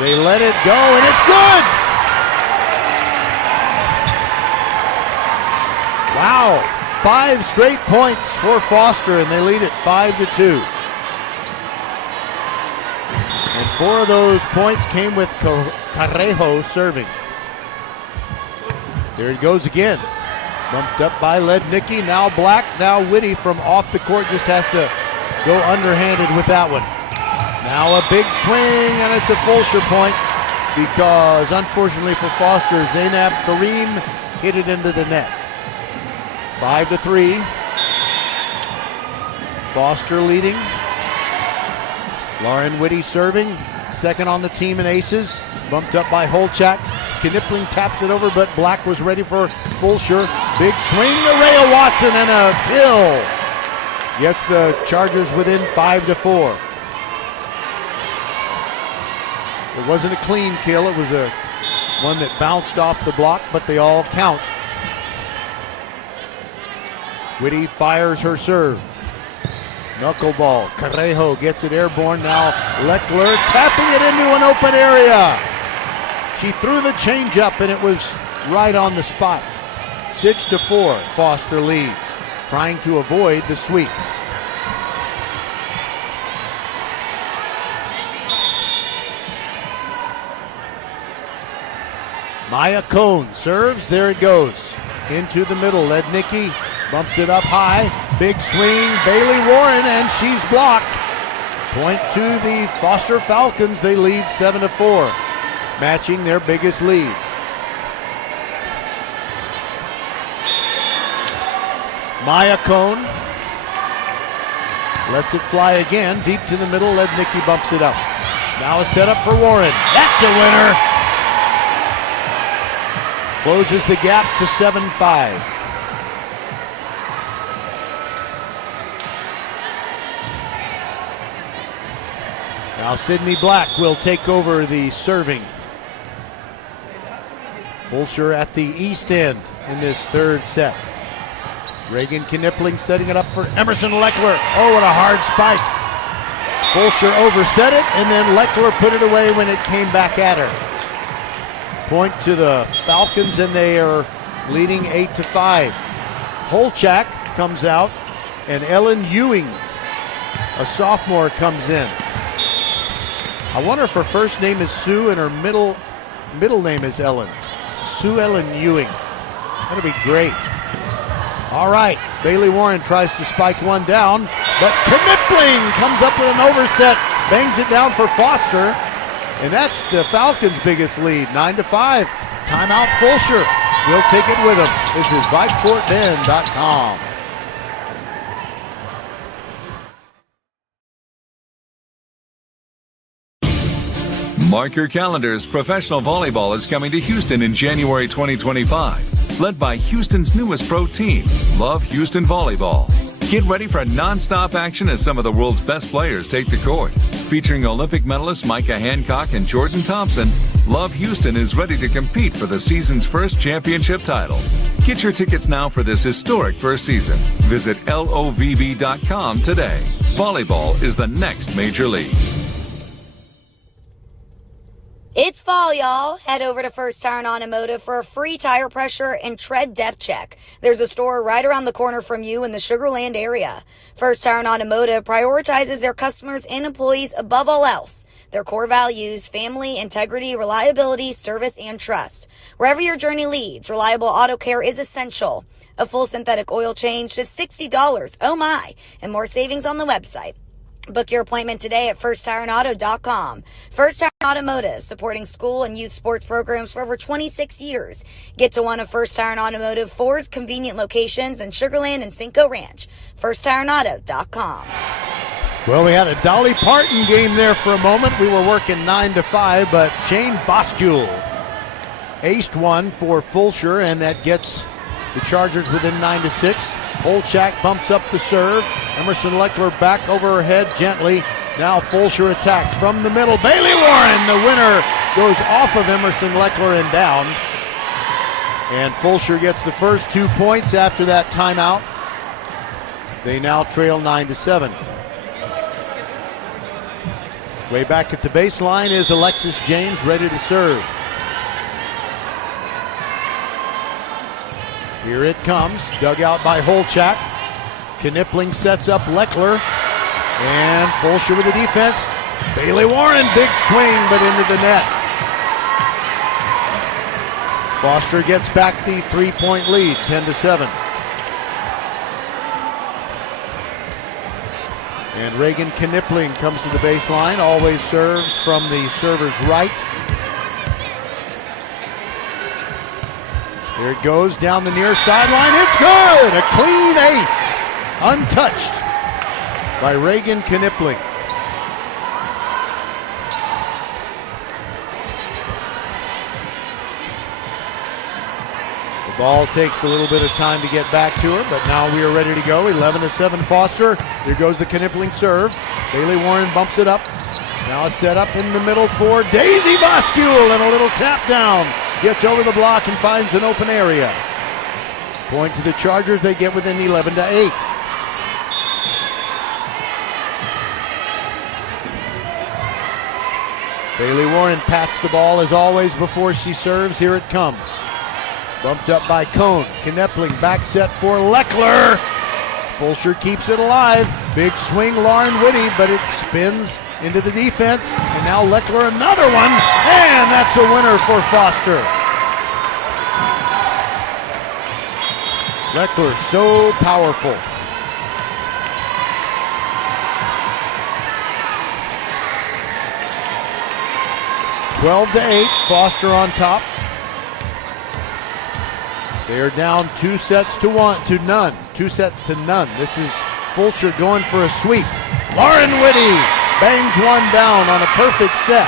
They let it go, and it's good! Wow, 5 straight points for Foster, and they lead it 5-2. And 4 of those points came with Carrejo serving. There it goes again. Bumped up by Lednicki, now Black, now Whitty from off the court just has to go underhanded with that one. Now a big swing, and it's a Fulshear point because, unfortunately for Foster, Zainab Kareem hit it into the net. 5-3. Foster leading. Lauren Whitty serving, second on the team in aces. Bumped up by Holchak. Knipling taps it over, but Black was ready for Fulshear. Big swing to Rhea Watson, and a kill. Gets the Chargers within 5-4. It wasn't a clean kill. It was a one that bounced off the block, but they all count. Whitty fires her serve. Knuckleball. Carrejo gets it airborne. Now Leckler tapping it into an open area. She threw the changeup and it was right on the spot. 6-4. Foster leads, trying to avoid the sweep. Maya Cohn serves. There it goes. Into the middle. Lednicki bumps it up high. Big swing. Bailey Warren, and she's blocked. Point to the Foster Falcons. They lead 7-4, matching their biggest lead. Maya Cohn lets it fly again. Deep to the middle. Lednicki bumps it up. Now a setup for Warren. That's a winner. Closes the gap to 7-5. Now Sydney Black will take over the serving. Fulshear at the east end in this third set. Reagan Knipling setting it up for Emerson Leckler. Oh, what a hard spike. Fulshear overset it, and then Leckler put it away when it came back at her. Point to the Falcons, and they are leading 8-5. Holchak comes out, and Ellen Ewing, a sophomore, comes in. I wonder if her first name is Sue and her middle name is Ellen. Sue Ellen Ewing. That'll be great. All right, Bailey Warren tries to spike one down, but Knipling comes up with an overset, bangs it down for Foster. And that's the Falcons' biggest lead, 9-5. Timeout Fulshear. We'll take it with them. This is VypeFortBend.com. Mark your calendars. Professional volleyball is coming to Houston in January 2025. Led by Houston's newest pro team, Love Houston Volleyball. Get ready for non-stop action as some of the world's best players take the court. Featuring Olympic medalists Micah Hancock and Jordan Thompson, Love Houston is ready to compete for the season's first championship title. Get your tickets now for this historic first season. Visit LOVB.com today. Volleyball is the next major league. It's fall, y'all. Head over to First Tire and Automotive for a free tire pressure and tread depth check. There's a store right around the corner from you in the Sugar Land area. First Tire and Automotive prioritizes their customers and employees above all else. Their core values: family, integrity, reliability, service, and trust. Wherever your journey leads, reliable auto care is essential. A full synthetic oil change, just $60. Oh my! And more savings on the website. Book your appointment today at FirstTireAndAuto.com. First Tire and Automotive, supporting school and youth sports programs for over 26 years. Get to one of First Tire and Automotive 4's convenient locations in Sugar Land and Cinco Ranch. FirstTireAndAuto.com. Well, we had a Dolly Parton game there for a moment. We were working 9-5, but Shane Voskule aced one for Fulshear, and that gets the Chargers within 9-6. Holchak bumps up the serve. Emerson Leckler back over her head gently. Now Fulshear attacks from the middle. Bailey Warren, the winner, goes off of Emerson Leckler and down. And Fulshear gets the first 2 points after that timeout. They now trail 9-7. Way back at the baseline is Alexis James, ready to serve. Here it comes, dug out by Holchak. Knipling sets up Leckler, and Fulshear with the defense. Bailey Warren, big swing, but into the net. Foster gets back the 3-point lead, 10-7. And Reagan Knipling comes to the baseline, always serves from the server's right. Here it goes down the near sideline. It's good! A clean ace. Untouched by Reagan Knipling. The ball takes a little bit of time to get back to her, but now we are ready to go. 11-7 Foster. Here goes the Knipling serve. Bailey Warren bumps it up. Now a set up in the middle for Daisy Voskuhl, and a little tap down. Gets over the block and finds an open area. Point to the Chargers. They get within 11-8. Bailey Warren pats the ball as always before she serves. Here it comes. Bumped up by Cohn. Knepling back set for Leckler. Fulshear keeps it alive. Big swing, Lauren Whitty, but it spins into the defense. And now Leckler, another one. And that's a winner for Foster. Leckler, so powerful. Twelve to 8, Foster on top. They are down 2 sets to none. 2 sets to none. This is Fulshear going for a sweep. Lauren Whitty bangs one down on a perfect set.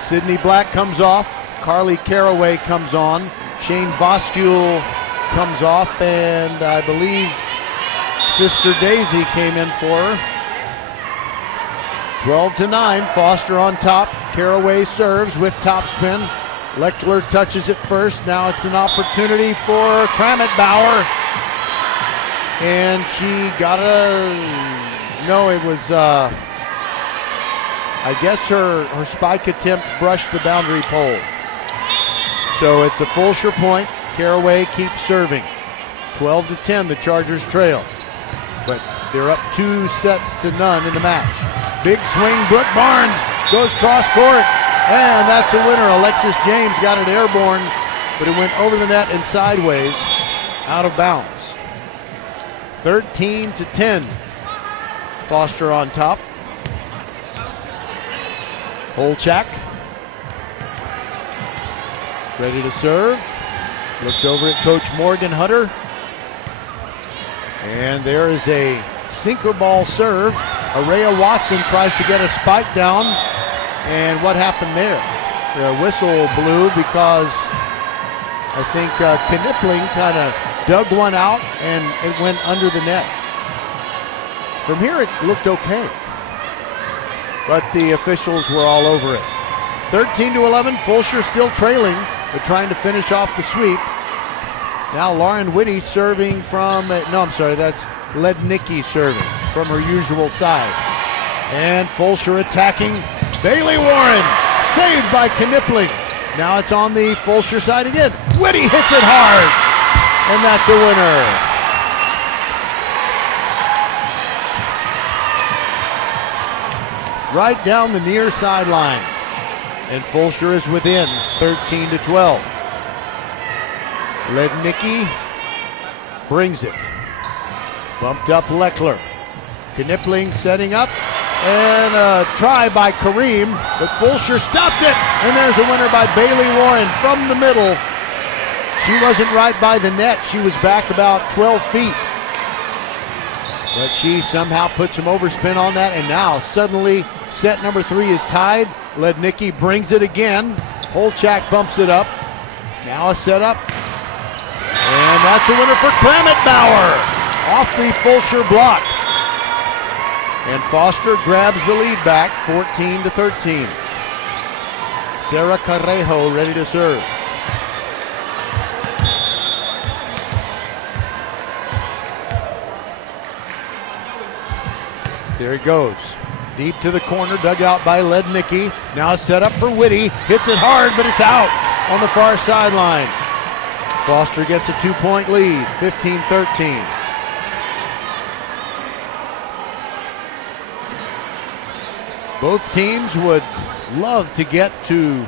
Sydney Black comes off. Carly Caraway comes on. Shane Voskuhl comes off, and I believe Sister Daisy came in for her. 12 to 9, Foster on top. Caraway serves with topspin. Leckler touches it first. Now it's an opportunity for Krametbauer. And she got it was, I guess her spike attempt brushed the boundary pole. So it's a Fulshear point. Caraway keeps serving. 12 to 10, the Chargers trail. But they're up 2 sets to none in the match. Big swing, Brooke Barnes goes cross court, and that's a winner. Alexis James got it airborne, but it went over the net and sideways, out of bounds. 13 to 10, Foster on top. Holchak, ready to serve. Looks over at Coach Morgan Hunter. And there is a sinker ball serve. Araya Watson tries to get a spike down. And what happened there? The whistle blew because I think Knipling kind of dug one out and it went under the net. From here it looked okay, but the officials were all over it. 13 to 11, Fulshear still trailing, but trying to finish off the sweep. Now Lauren Whitty serving from, that's Lednicki serving from her usual side. And Fulshear attacking. Bailey Warren, saved by Knipling. Now it's on the Fulshear side again. Whitty hits it hard, and that's a winner. Right down the near sideline. And Fulshear is within 13 to 12. Lednicki brings it. Bumped up Leckler. Knipling setting up. And a try by Kareem, but Fulshear stopped it. And there's a winner by Bailey Warren from the middle. She wasn't right by the net. She was back about 12 feet. But she somehow put some overspin on that. And now suddenly set number 3 is tied. Lednicki brings it again. Holchak bumps it up. Now a setup. And that's a winner for Krametbauer off the Fulshear block. And Foster grabs the lead back, 14 to 13. Sarah Carrejo ready to serve. There he goes. Deep to the corner, dug out by Lednicki. Now set up for Whitty. Hits it hard, but it's out on the far sideline. Foster gets a 2-point lead, 15-13. Both teams would love to get to,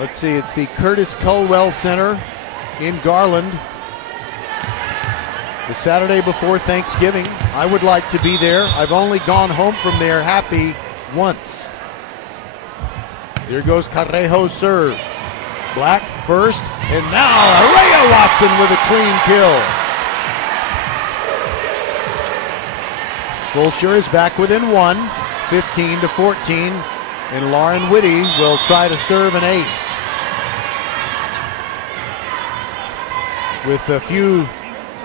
let's see, it's the Curtis Culwell Center in Garland. The Saturday before Thanksgiving. I would like to be there. I've only gone home from there happy once. Here goes Carrejo's serve. Black first, and now Araya Watson with a clean kill. Fulshear is back within 1, 15 to 14, and Lauren Whitty will try to serve an ace. With a few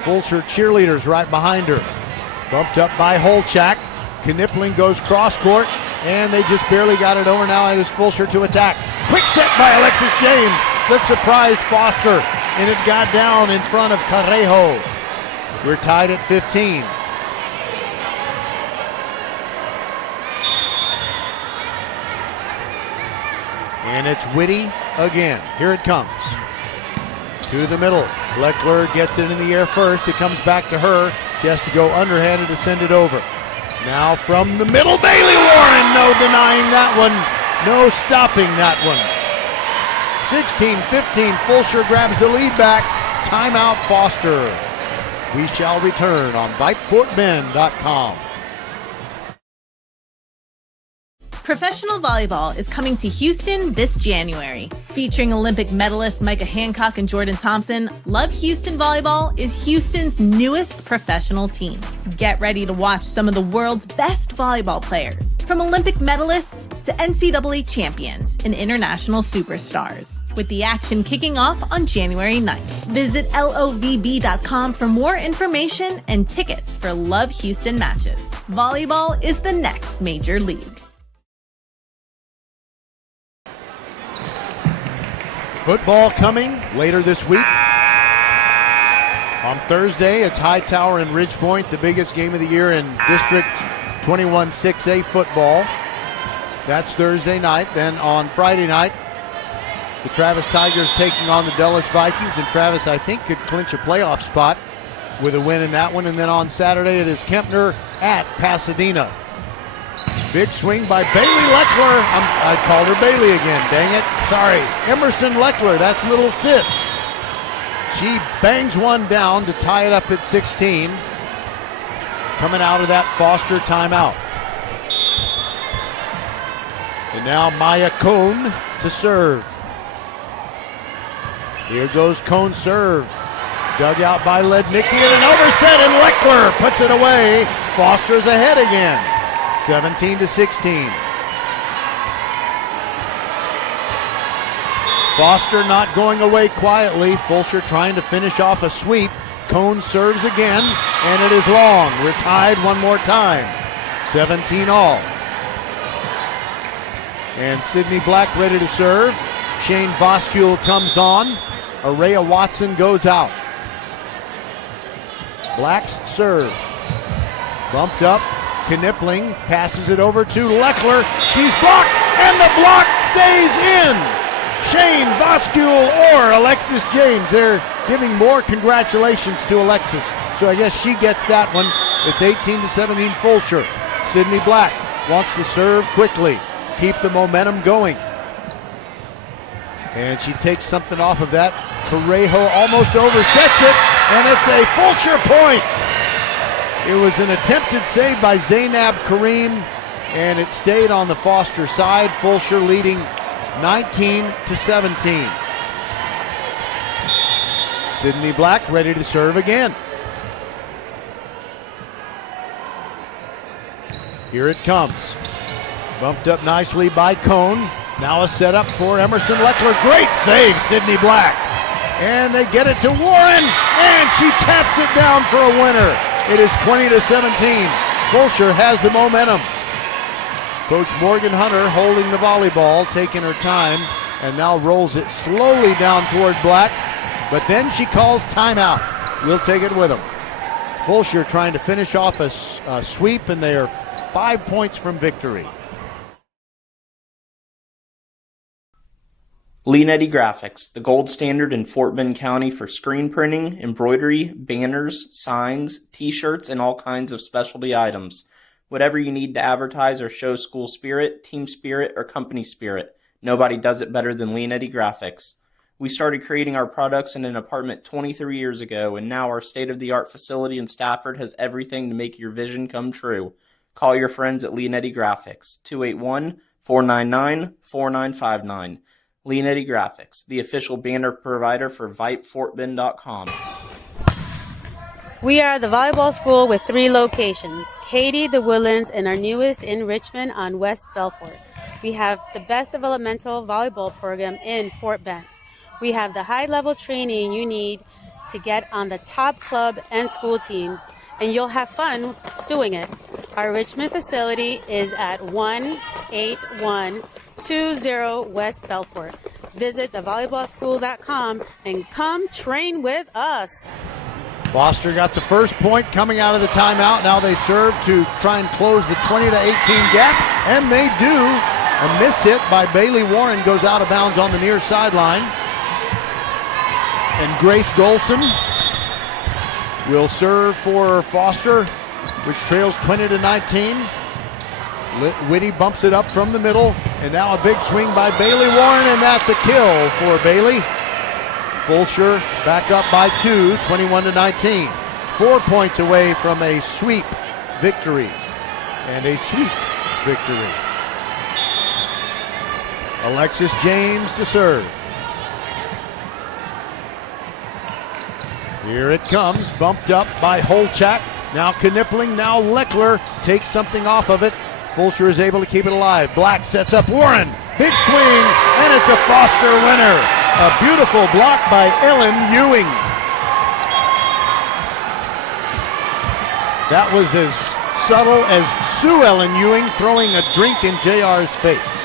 Fulshear cheerleaders right behind her. Bumped up by Holchak. Knipling goes cross court, and they just barely got it over. Now it is Fulshear to attack. Quick set by Alexis James that surprised Foster, and it got down in front of Carrejo. We're tied at 15. And it's Whitty again. Here it comes. To the middle. Leckler gets it in the air first. It comes back to her. She has to go underhanded to send it over. Now from the middle, Bailey Warren. No denying that one. No stopping that one. 16-15. Fulshear grabs the lead back. Timeout Foster. We shall return on VypeFortBend.com. Professional volleyball is coming to Houston this January. Featuring Olympic medalists Micah Hancock and Jordan Thompson, Love Houston Volleyball is Houston's newest professional team. Get ready to watch some of the world's best volleyball players, from Olympic medalists to NCAA champions and international superstars, with the action kicking off on January 9th. Visit lovb.com for more information and tickets for Love Houston matches. Volleyball is the next major league. Football coming later this week. On Thursday, it's Hightower and Ridgepoint, the biggest game of the year in District 21 6A football. That's Thursday night. Then on Friday night, the Travis Tigers taking on the Dulles Vikings, and Travis, I think, could clinch a playoff spot with a win in that one. And then on Saturday, it is Kempner at Pasadena. Big swing by Bailey Leckler. I called her Bailey again, dang it. Sorry. Emerson Leckler, that's little sis. She bangs one down to tie it up at 16. Coming out of that Foster timeout. And now Maya Cone to serve. Here goes Cone's serve. Dug out by Lednicki, and an overset, and Leckler puts it away. Foster's ahead again. 17-16. Foster not going away quietly. Fulshear trying to finish off a sweep. Cone serves again, and it is long. We're tied one more time. 17 all. And Sydney Black ready to serve. Shane Voskule comes on. Araya Watson goes out. Black's serve. Bumped up. Knipling passes it over to Leckler. She's blocked, and the block stays in. Shane Voskule or Alexis James. They're giving more congratulations to Alexis, so I guess she gets that one. It's 18-17 Fulshear. Sydney Black wants to serve quickly, keep the momentum going. And she takes something off of that. Correjo almost oversets it, and it's a Fulshear point. It was an attempted save by Zainab Kareem, and it stayed on the Foster side. Fulshear leading 19-17. Sydney Black ready to serve again. Here it comes. Bumped up nicely by Cone. Now a setup for Emerson Leckler. Great save, Sydney Black. And they get it to Warren, and she taps it down for a winner. It is 20-17. Fulshear has the momentum. Coach Morgan Hunter holding the volleyball, taking her time, and now rolls it slowly down toward Black. But then she calls timeout. We'll take it with them. Fulshear trying to finish off a sweep, and they are 5 points from victory. Leanetti Graphics, the gold standard in Fort Bend County for screen printing, embroidery, banners, signs, t-shirts, and all kinds of specialty items. Whatever you need to advertise or show school spirit, team spirit, or company spirit, nobody does it better than Leanetti Graphics. We started creating our products in an apartment 23 years ago, and now our state-of-the-art facility in Stafford has everything to make your vision come true. Call your friends at Leanetti Graphics, 281-499-4959. Leanetti Graphics, the official banner provider for VypeFortBend.com. We are the volleyball school with 3 locations, Katy, the Woodlands, and our newest in Richmond on West Belfort. We have the best developmental volleyball program in Fort Bend. We have the high-level training you need to get on the top club and school teams, and you'll have fun doing it. Our Richmond facility is at 18120 West Belfort. Visit thevolleyballschool.com and come train with us. Foster got the first point coming out of the timeout. Now they serve to try and close the 20-18 gap, and they do. A miss hit by Bailey Warren goes out of bounds on the near sideline. And Grace Golson will serve for Foster, which trails 20-19. Whitty bumps it up from the middle, and now a big swing by Bailey Warren, and that's a kill for Bailey. Fulshear back up by 2, 21-19. 4 points away from a sweep victory, and a sweet victory. Alexis James to serve. Here it comes, bumped up by Holchak. Now Knipling, now Leckler takes something off of it. Fulshear is able to keep it alive. Black sets up Warren. Big swing, and it's a Foster winner. A beautiful block by Ellen Ewing. That was as subtle as Sue Ellen Ewing throwing a drink in JR's face.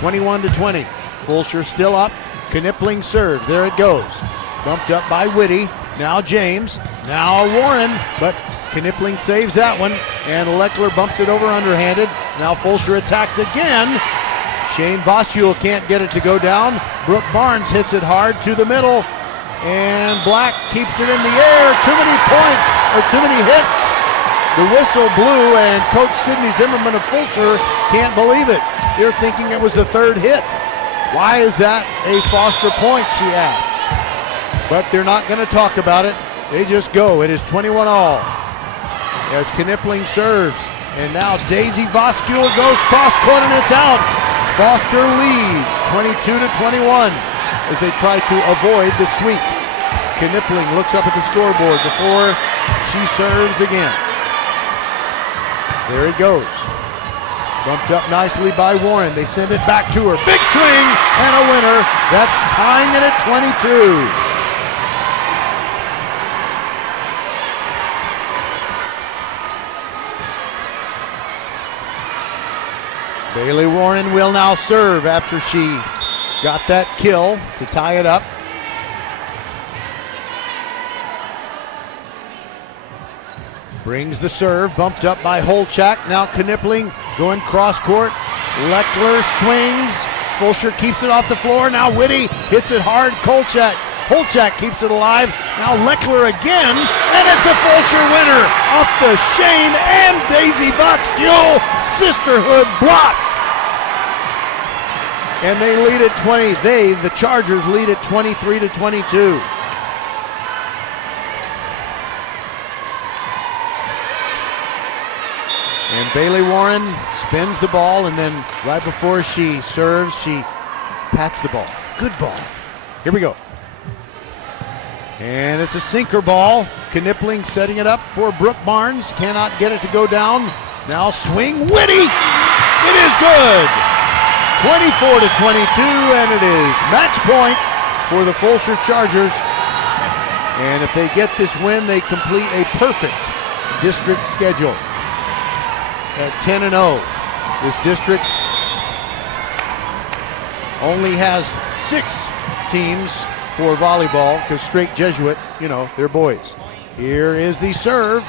21-20. Fulshear still up. Knipling serves. There it goes. Bumped up by Whitty. Now James. Now Warren. But Knipling saves that one. And Leckler bumps it over underhanded. Now Fulshear attacks again. Shane Voshul can't get it to go down. Brooke Barnes hits it hard to the middle. And Black keeps it in the air. Too many points, or too many hits. The whistle blew, and Coach Sidney Zimmerman of Fulshear can't believe it. They're thinking it was the third hit. Why is that a Foster point, she asks. But they're not going to talk about it. They just go. It is 21 all. As Knipling serves. And now Daisy Voskul goes cross court, and it's out. Foster leads 22-21 as they try to avoid the sweep. Knipling looks up at the scoreboard before she serves again. There it goes. Bumped up nicely by Warren. They send it back to her. Big swing and a winner. That's tying it at 22. Bailey Warren will now serve after she got that kill to tie it up. Brings the serve, bumped up by Holchak. Now Knipling going cross court. Leckler swings. Fulshear keeps it off the floor. Now Whitty hits it hard. Holchak keeps it alive. Now Leckler again, and it's a Fulshear winner off the Shane and Daisy Voskul sisterhood block. And they lead at 20. The Chargers lead at 23-22. And Bailey Warren spins the ball, and then right before she serves, she pats the ball. Good ball. Here we go. And it's a sinker ball. Knipling setting it up for Brooke Barnes. Cannot get it to go down. Now swing. Whitty! It is good! 24-22, and it is match point for the Fulshear Chargers. And if they get this win, they complete a perfect district schedule at 10-0. This district only has 6 teams for volleyball because Straight Jesuit, they're boys. Here is the serve.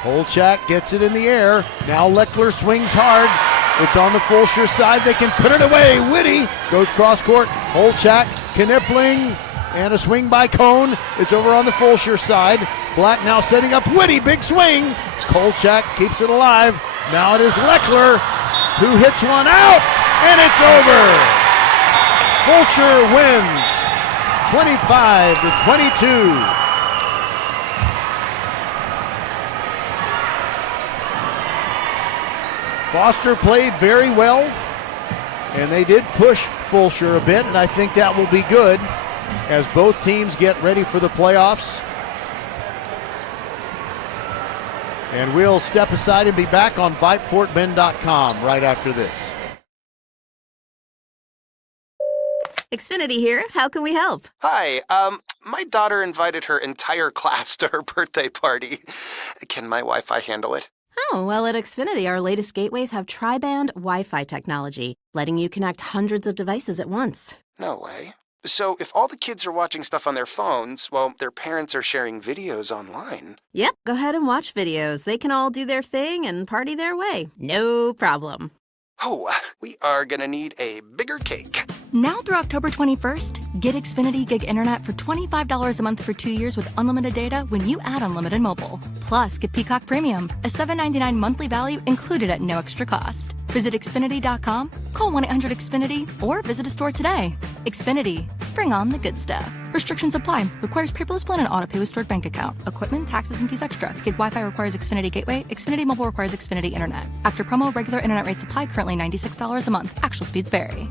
Holchak gets it in the air. Now Leckler swings hard. It's on the Fulshear side. They can put it away. Whitty goes cross court. Holchak, Knipling, and a swing by Cone. It's over on the Fulshear side. Black now setting up Whitty. Big swing. Holchak keeps it alive. Now it is Leckler who hits one out, and it's over. Fulshear wins 25-22. Foster played very well, and they did push Fulshear a bit, and I think that will be good as both teams get ready for the playoffs. And we'll step aside and be back on VypeFortBend.com right after this. Xfinity here. How can we help? Hi, my daughter invited her entire class to her birthday party. Can my Wi-Fi handle it? Oh, well, at Xfinity, our latest gateways have tri-band Wi-Fi technology, letting you connect hundreds of devices at once. No way. So if all the kids are watching stuff on their phones, well, their parents are sharing videos online. Yep, go ahead and watch videos. They can all do their thing and party their way. No problem. Oh, we are gonna need a bigger cake. Now through October 21st, get Xfinity Gig Internet for $25 a month for 2 years with unlimited data when you add unlimited mobile. Plus, get Peacock Premium, a $7.99 monthly value included at no extra cost. Visit Xfinity.com, call 1-800-XFINITY, or visit a store today. Xfinity. Bring on the good stuff. Restrictions apply. Requires paperless plan and auto pay with stored bank account. Equipment, taxes, and fees extra. Gig Wi-Fi requires Xfinity Gateway. Xfinity Mobile requires Xfinity Internet. After promo, regular internet rates apply. Currently $96 a month. Actual speeds vary.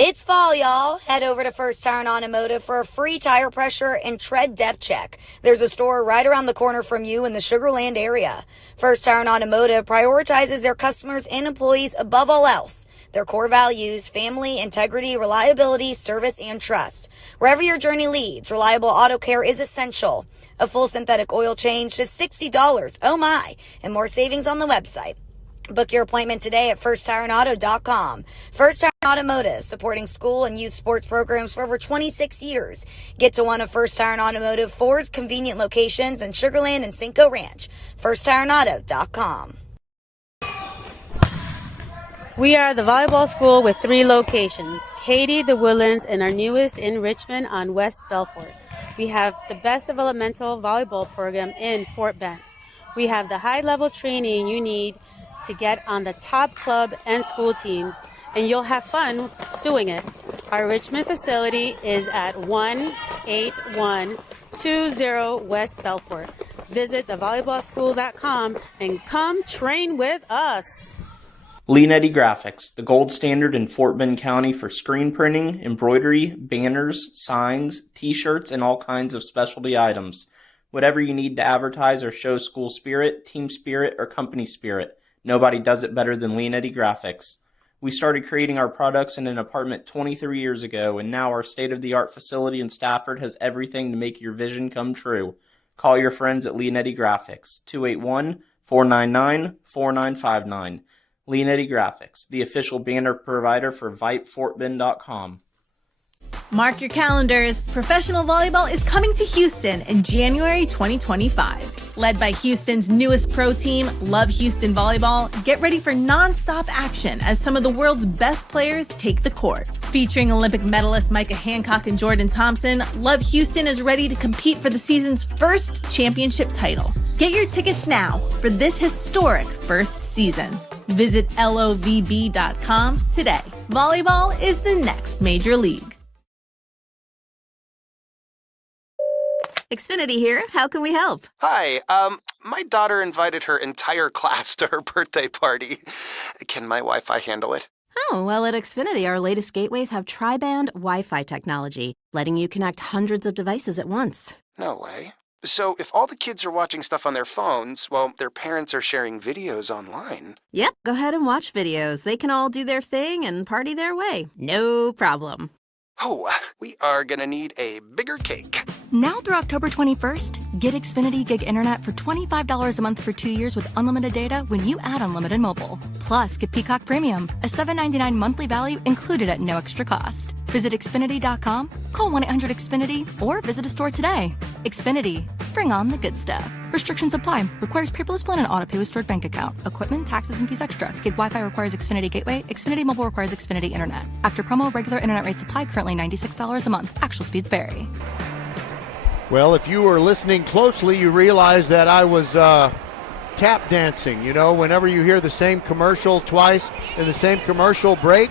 It's fall, y'all. Head over to First Tire and Automotive for a free tire pressure and tread depth check. There's a store right around the corner from you in the Sugar Land area. First Tire and Automotive prioritizes their customers and employees above all else. Their core values: family, integrity, reliability, service, and trust. Wherever your journey leads, reliable auto care is essential. A full synthetic oil change, just $60. Oh my! And more savings on the website. Book your appointment today at firsttireandauto.com. First Tire and Automotive, supporting school and youth sports programs for over 26 years. Get to one of First Tire and Automotive 4's convenient locations in Sugar Land and Cinco Ranch. firsttireandauto.com. We are the volleyball school with 3 locations: Katy, the Woodlands, and our newest in Richmond on West Belfort. We have the best developmental volleyball program in Fort Bend. We have the high-level training you need to get on the top club and school teams, and you'll have fun doing it. Our Richmond facility is at 18120 West Belfort. Visit thevolleyballschool.com and come train with us. Leanetti Graphics, the gold standard in Fort Bend County for screen printing, embroidery, banners, signs, t-shirts, and all kinds of specialty items. Whatever you need to advertise or show school spirit, team spirit, or company spirit, nobody does it better than Leanetti Graphics. We started creating our products in an apartment 23 years ago, and now our state-of-the-art facility in Stafford has everything to make your vision come true. Call your friends at Leanetti Graphics, 281-499-4959. Leanetti Graphics, the official banner provider for VypeFortBend.com. Mark your calendars. Professional volleyball is coming to Houston in January 2025. Led by Houston's newest pro team, Love Houston Volleyball, get ready for non-stop action as some of the world's best players take the court. Featuring Olympic medalists Micah Hancock and Jordan Thompson, Love Houston is ready to compete for the season's first championship title. Get your tickets now for this historic first season. Visit lovb.com today. Volleyball is the next major league. Xfinity here. How can we help? Hi, my daughter invited her entire class to her birthday party. Can my Wi-Fi handle it? Oh, well, at Xfinity, our latest gateways have tri-band Wi-Fi technology, letting you connect hundreds of devices at once. No way. So if all the kids are watching stuff on their phones, well, their parents are sharing videos online. Yep, go ahead and watch videos. They can all do their thing and party their way. No problem. Oh, we are gonna need a bigger cake. Now through October 21st, get Xfinity Gig Internet for $25 a month for 2 years with unlimited data when you add unlimited mobile. Plus, get Peacock Premium, a $7.99 monthly value included at no extra cost. Visit Xfinity.com, call 1-800-XFINITY, or visit a store today. Xfinity. Bring on the good stuff. Restrictions apply. Requires paperless plan and auto pay with stored bank account. Equipment, taxes, and fees extra. Gig Wi-Fi requires Xfinity Gateway. Xfinity Mobile requires Xfinity Internet. After promo, regular internet rates apply. Currently $96 a month. Actual speeds vary. Well, if you were listening closely, you realize that I was tap dancing. You know, whenever you hear the same commercial twice in the same commercial break,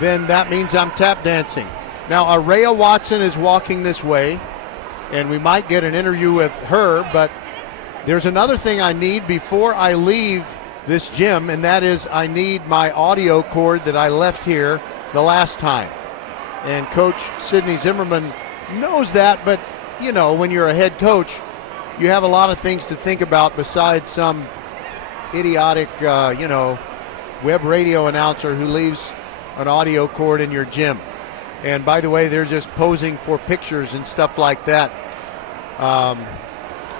then that means I'm tap dancing. Now, Araya Watson is walking this way, and we might get an interview with her, but there's another thing I need before I leave this gym, and that is I need my audio cord that I left here the last time. And Coach Sidney Zimmerman knows that, but you know, when you're a head coach, you have a lot of things to think about besides some idiotic, web radio announcer who leaves an audio cord in your gym. And by the way, they're just posing for pictures and stuff like that.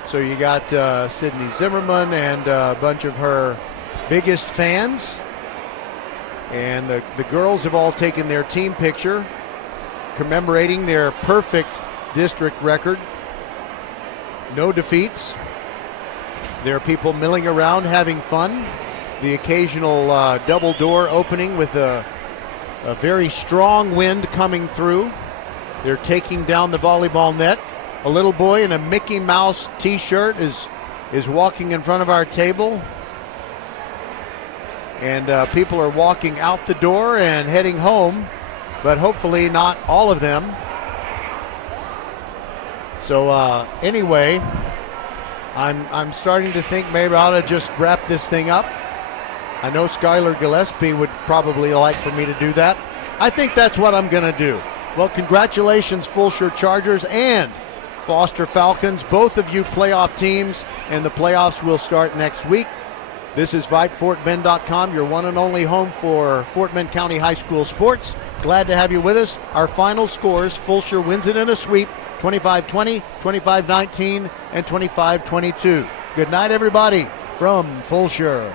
So you got Sydney Zimmerman and a bunch of her biggest fans. And the girls have all taken their team picture, commemorating their perfect district record. No defeats. There are people milling around having fun. The occasional double door opening with a very strong wind coming through. They're taking down the volleyball net. A little boy in a Mickey Mouse t-shirt is walking in front of our table. And people are walking out the door and heading home, but hopefully not all of them. So anyway, I'm starting to think maybe I ought to just wrap this thing up. I know Skylar Gillespie would probably like for me to do that. I think that's what I'm going to do. Well, congratulations, Fulshear Chargers and Foster Falcons, both of you playoff teams, and the playoffs will start next week. This is VypeFortBend.com, your one and only home for Fort Bend County High School sports. Glad to have you with us. Our final scores, Fulshear wins it in a sweep, 25-20, 25-19, and 25-22. Good night, everybody, from Fulshear.